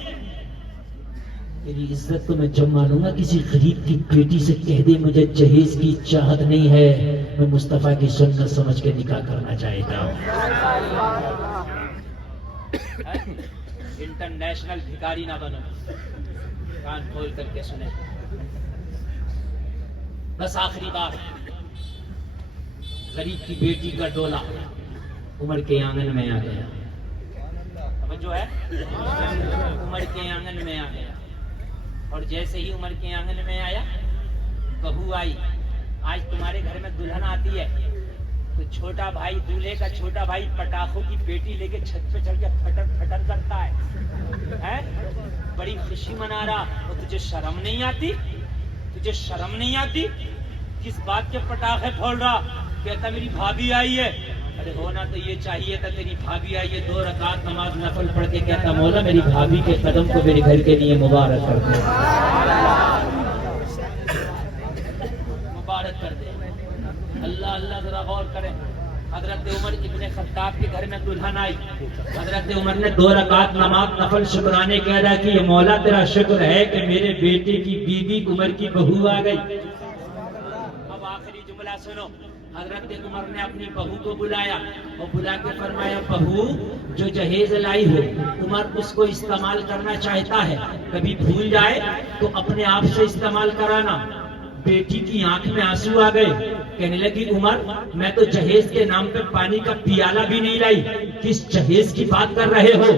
تیری عزت تو میں جب مانوں گا کسی غریب کی بیٹی سے کہہ دے مجھے جہیز کی چاہت نہیں ہے، میں مصطفیٰ کی سنت سمجھ کے نکاح کرنا چاہتا ہوں۔ انٹرنیشنل بھکاری نہ بنو، کان کھول کر کے سنیں۔ بس آخری بات، غریب کی بیٹی کا ڈولا عمر کے آنگن میں آ گیا، جو ہے عمر کے آنگن میں آ گیا، اور جیسے ہی عمر کے آنگن میں آیا بہو آئی۔ آج تمہارے گھر میں دلہن آتی ہے تو چھوٹا بھائی، دولہے کا چھوٹا بھائی پٹاخوں کی پیٹی لے کے چھت پہ چڑھ کے پھٹر پھٹر کرتا ہے، بڑی خوشی منا رہا، اور تجھے شرم نہیں آتی؟ تجھے شرم نہیں آتی؟ کس بات کے پٹاخے پھوڑ رہا؟ کہتا میری بھابھی آئی ہے۔ ارے ہونا تو یہ چاہیے تھا تیری بھابھی آئی ہے 2 رکعت نماز نفل پڑھ کے کہتا مولا میری بھابھی کے قدم کو میرے گھر کے لیے مبارک کر دے، مبارک کر دے۔ اللہ اللہ ذرا غور کریں۔ حضرت عمر ابن خطاب کے گھر میں دلہن آئی، حضرت عمر نے 2 رکعت نماز نفل شکرانے کے ادا کی، مولا تیرا شکر ہے کہ میرے بیٹے کی بیوی عمر کی بہو آ گئی۔ اب آخر آخری جملہ سنو. حضرت عمر نے اپنی بہو کو بلایا اور بلا کے فرمایا بہو جو جہیز لائی ہو عمر اس کو استعمال کرنا چاہتا ہے, کبھی بھول جائے تو اپنے آپ سے استعمال کرانا. بیٹی کی آنکھ میں آنسو آ گئے, کہنے لگی عمر میں تو جہیز کے نام پہ پانی کا پیالہ بھی نہیں لائی, کس جہیز کی بات کر رہے ہو؟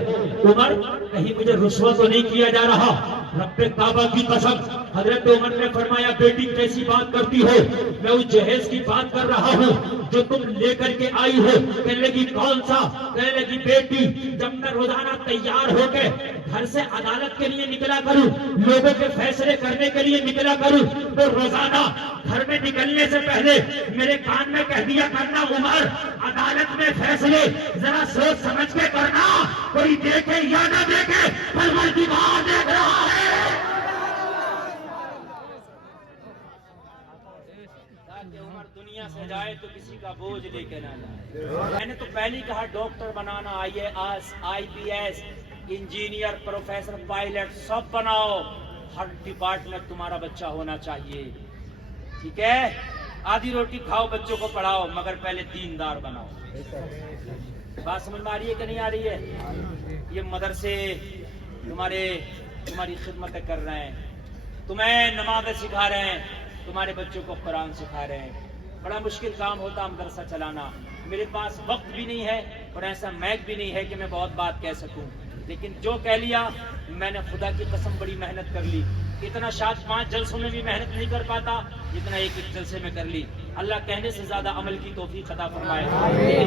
عمر کہیں مجھے رسوا تو نہیں کیا جا رہا؟ رب کعبہ کی قسم. حضرت عمر نے فرمایا بیٹی کیسی بات کرتی ہو, میں اس جہیز کی بات کر رہا ہوں جو تم لے کر کے آئی ہو. کہنے لگی کون سا؟ کہنے لگی بیٹی جب میں روزانہ تیار ہو کے گھر سے عدالت کے لیے نکلا کروں, لوگوں کے فیصلے کرنے کے لیے نکلا کروں, تو روزانہ گھر میں نکلنے سے پہلے میرے کان میں کہہ دیا کرنا عمر عدالت میں فیصلے ذرا سوچ سمجھ کے کرنا, کوئی دیکھے یا نہ دیکھے پروردگار دیکھ رہا ہے. تاکہ عمر دنیا سے جائے تو کسی کا بوجھ لے کے نہ جائے. میں نے تو پہلے کہا ڈاکٹر بنانا, I P S, engineer, professor, pilot سب بناؤ, ہر ڈپارٹمنٹ تمہارا بچہ ہونا چاہیے, ٹھیک ہے؟ آدھی روٹی کھاؤ, بچوں کو پڑھاؤ, مگر پہلے دیندار بناؤ. بات سمجھ میں آ رہی ہے کہ نہیں آ رہی ہے؟ یہ مدرسے تمہاری خدمتیں کر رہے ہیں, تمہیں نمازیں سکھا رہے ہیں, تمہارے بچوں کو قرآن سکھا رہے ہیں. بڑا مشکل کام ہوتا مدرسہ چلانا. میرے پاس وقت بھی نہیں ہے اور ایسا میک بھی نہیں ہے کہ میں بہت بات کہہ سکوں, لیکن جو کہہ لیا میں نے خدا کی قسم بڑی محنت کر لی. اتنا شاید 5 جلسوں میں بھی محنت نہیں کر پاتا جتنا ایک جلسے میں کر لی. اللہ کہنے سے زیادہ عمل کی توفیق عطا فرمائے.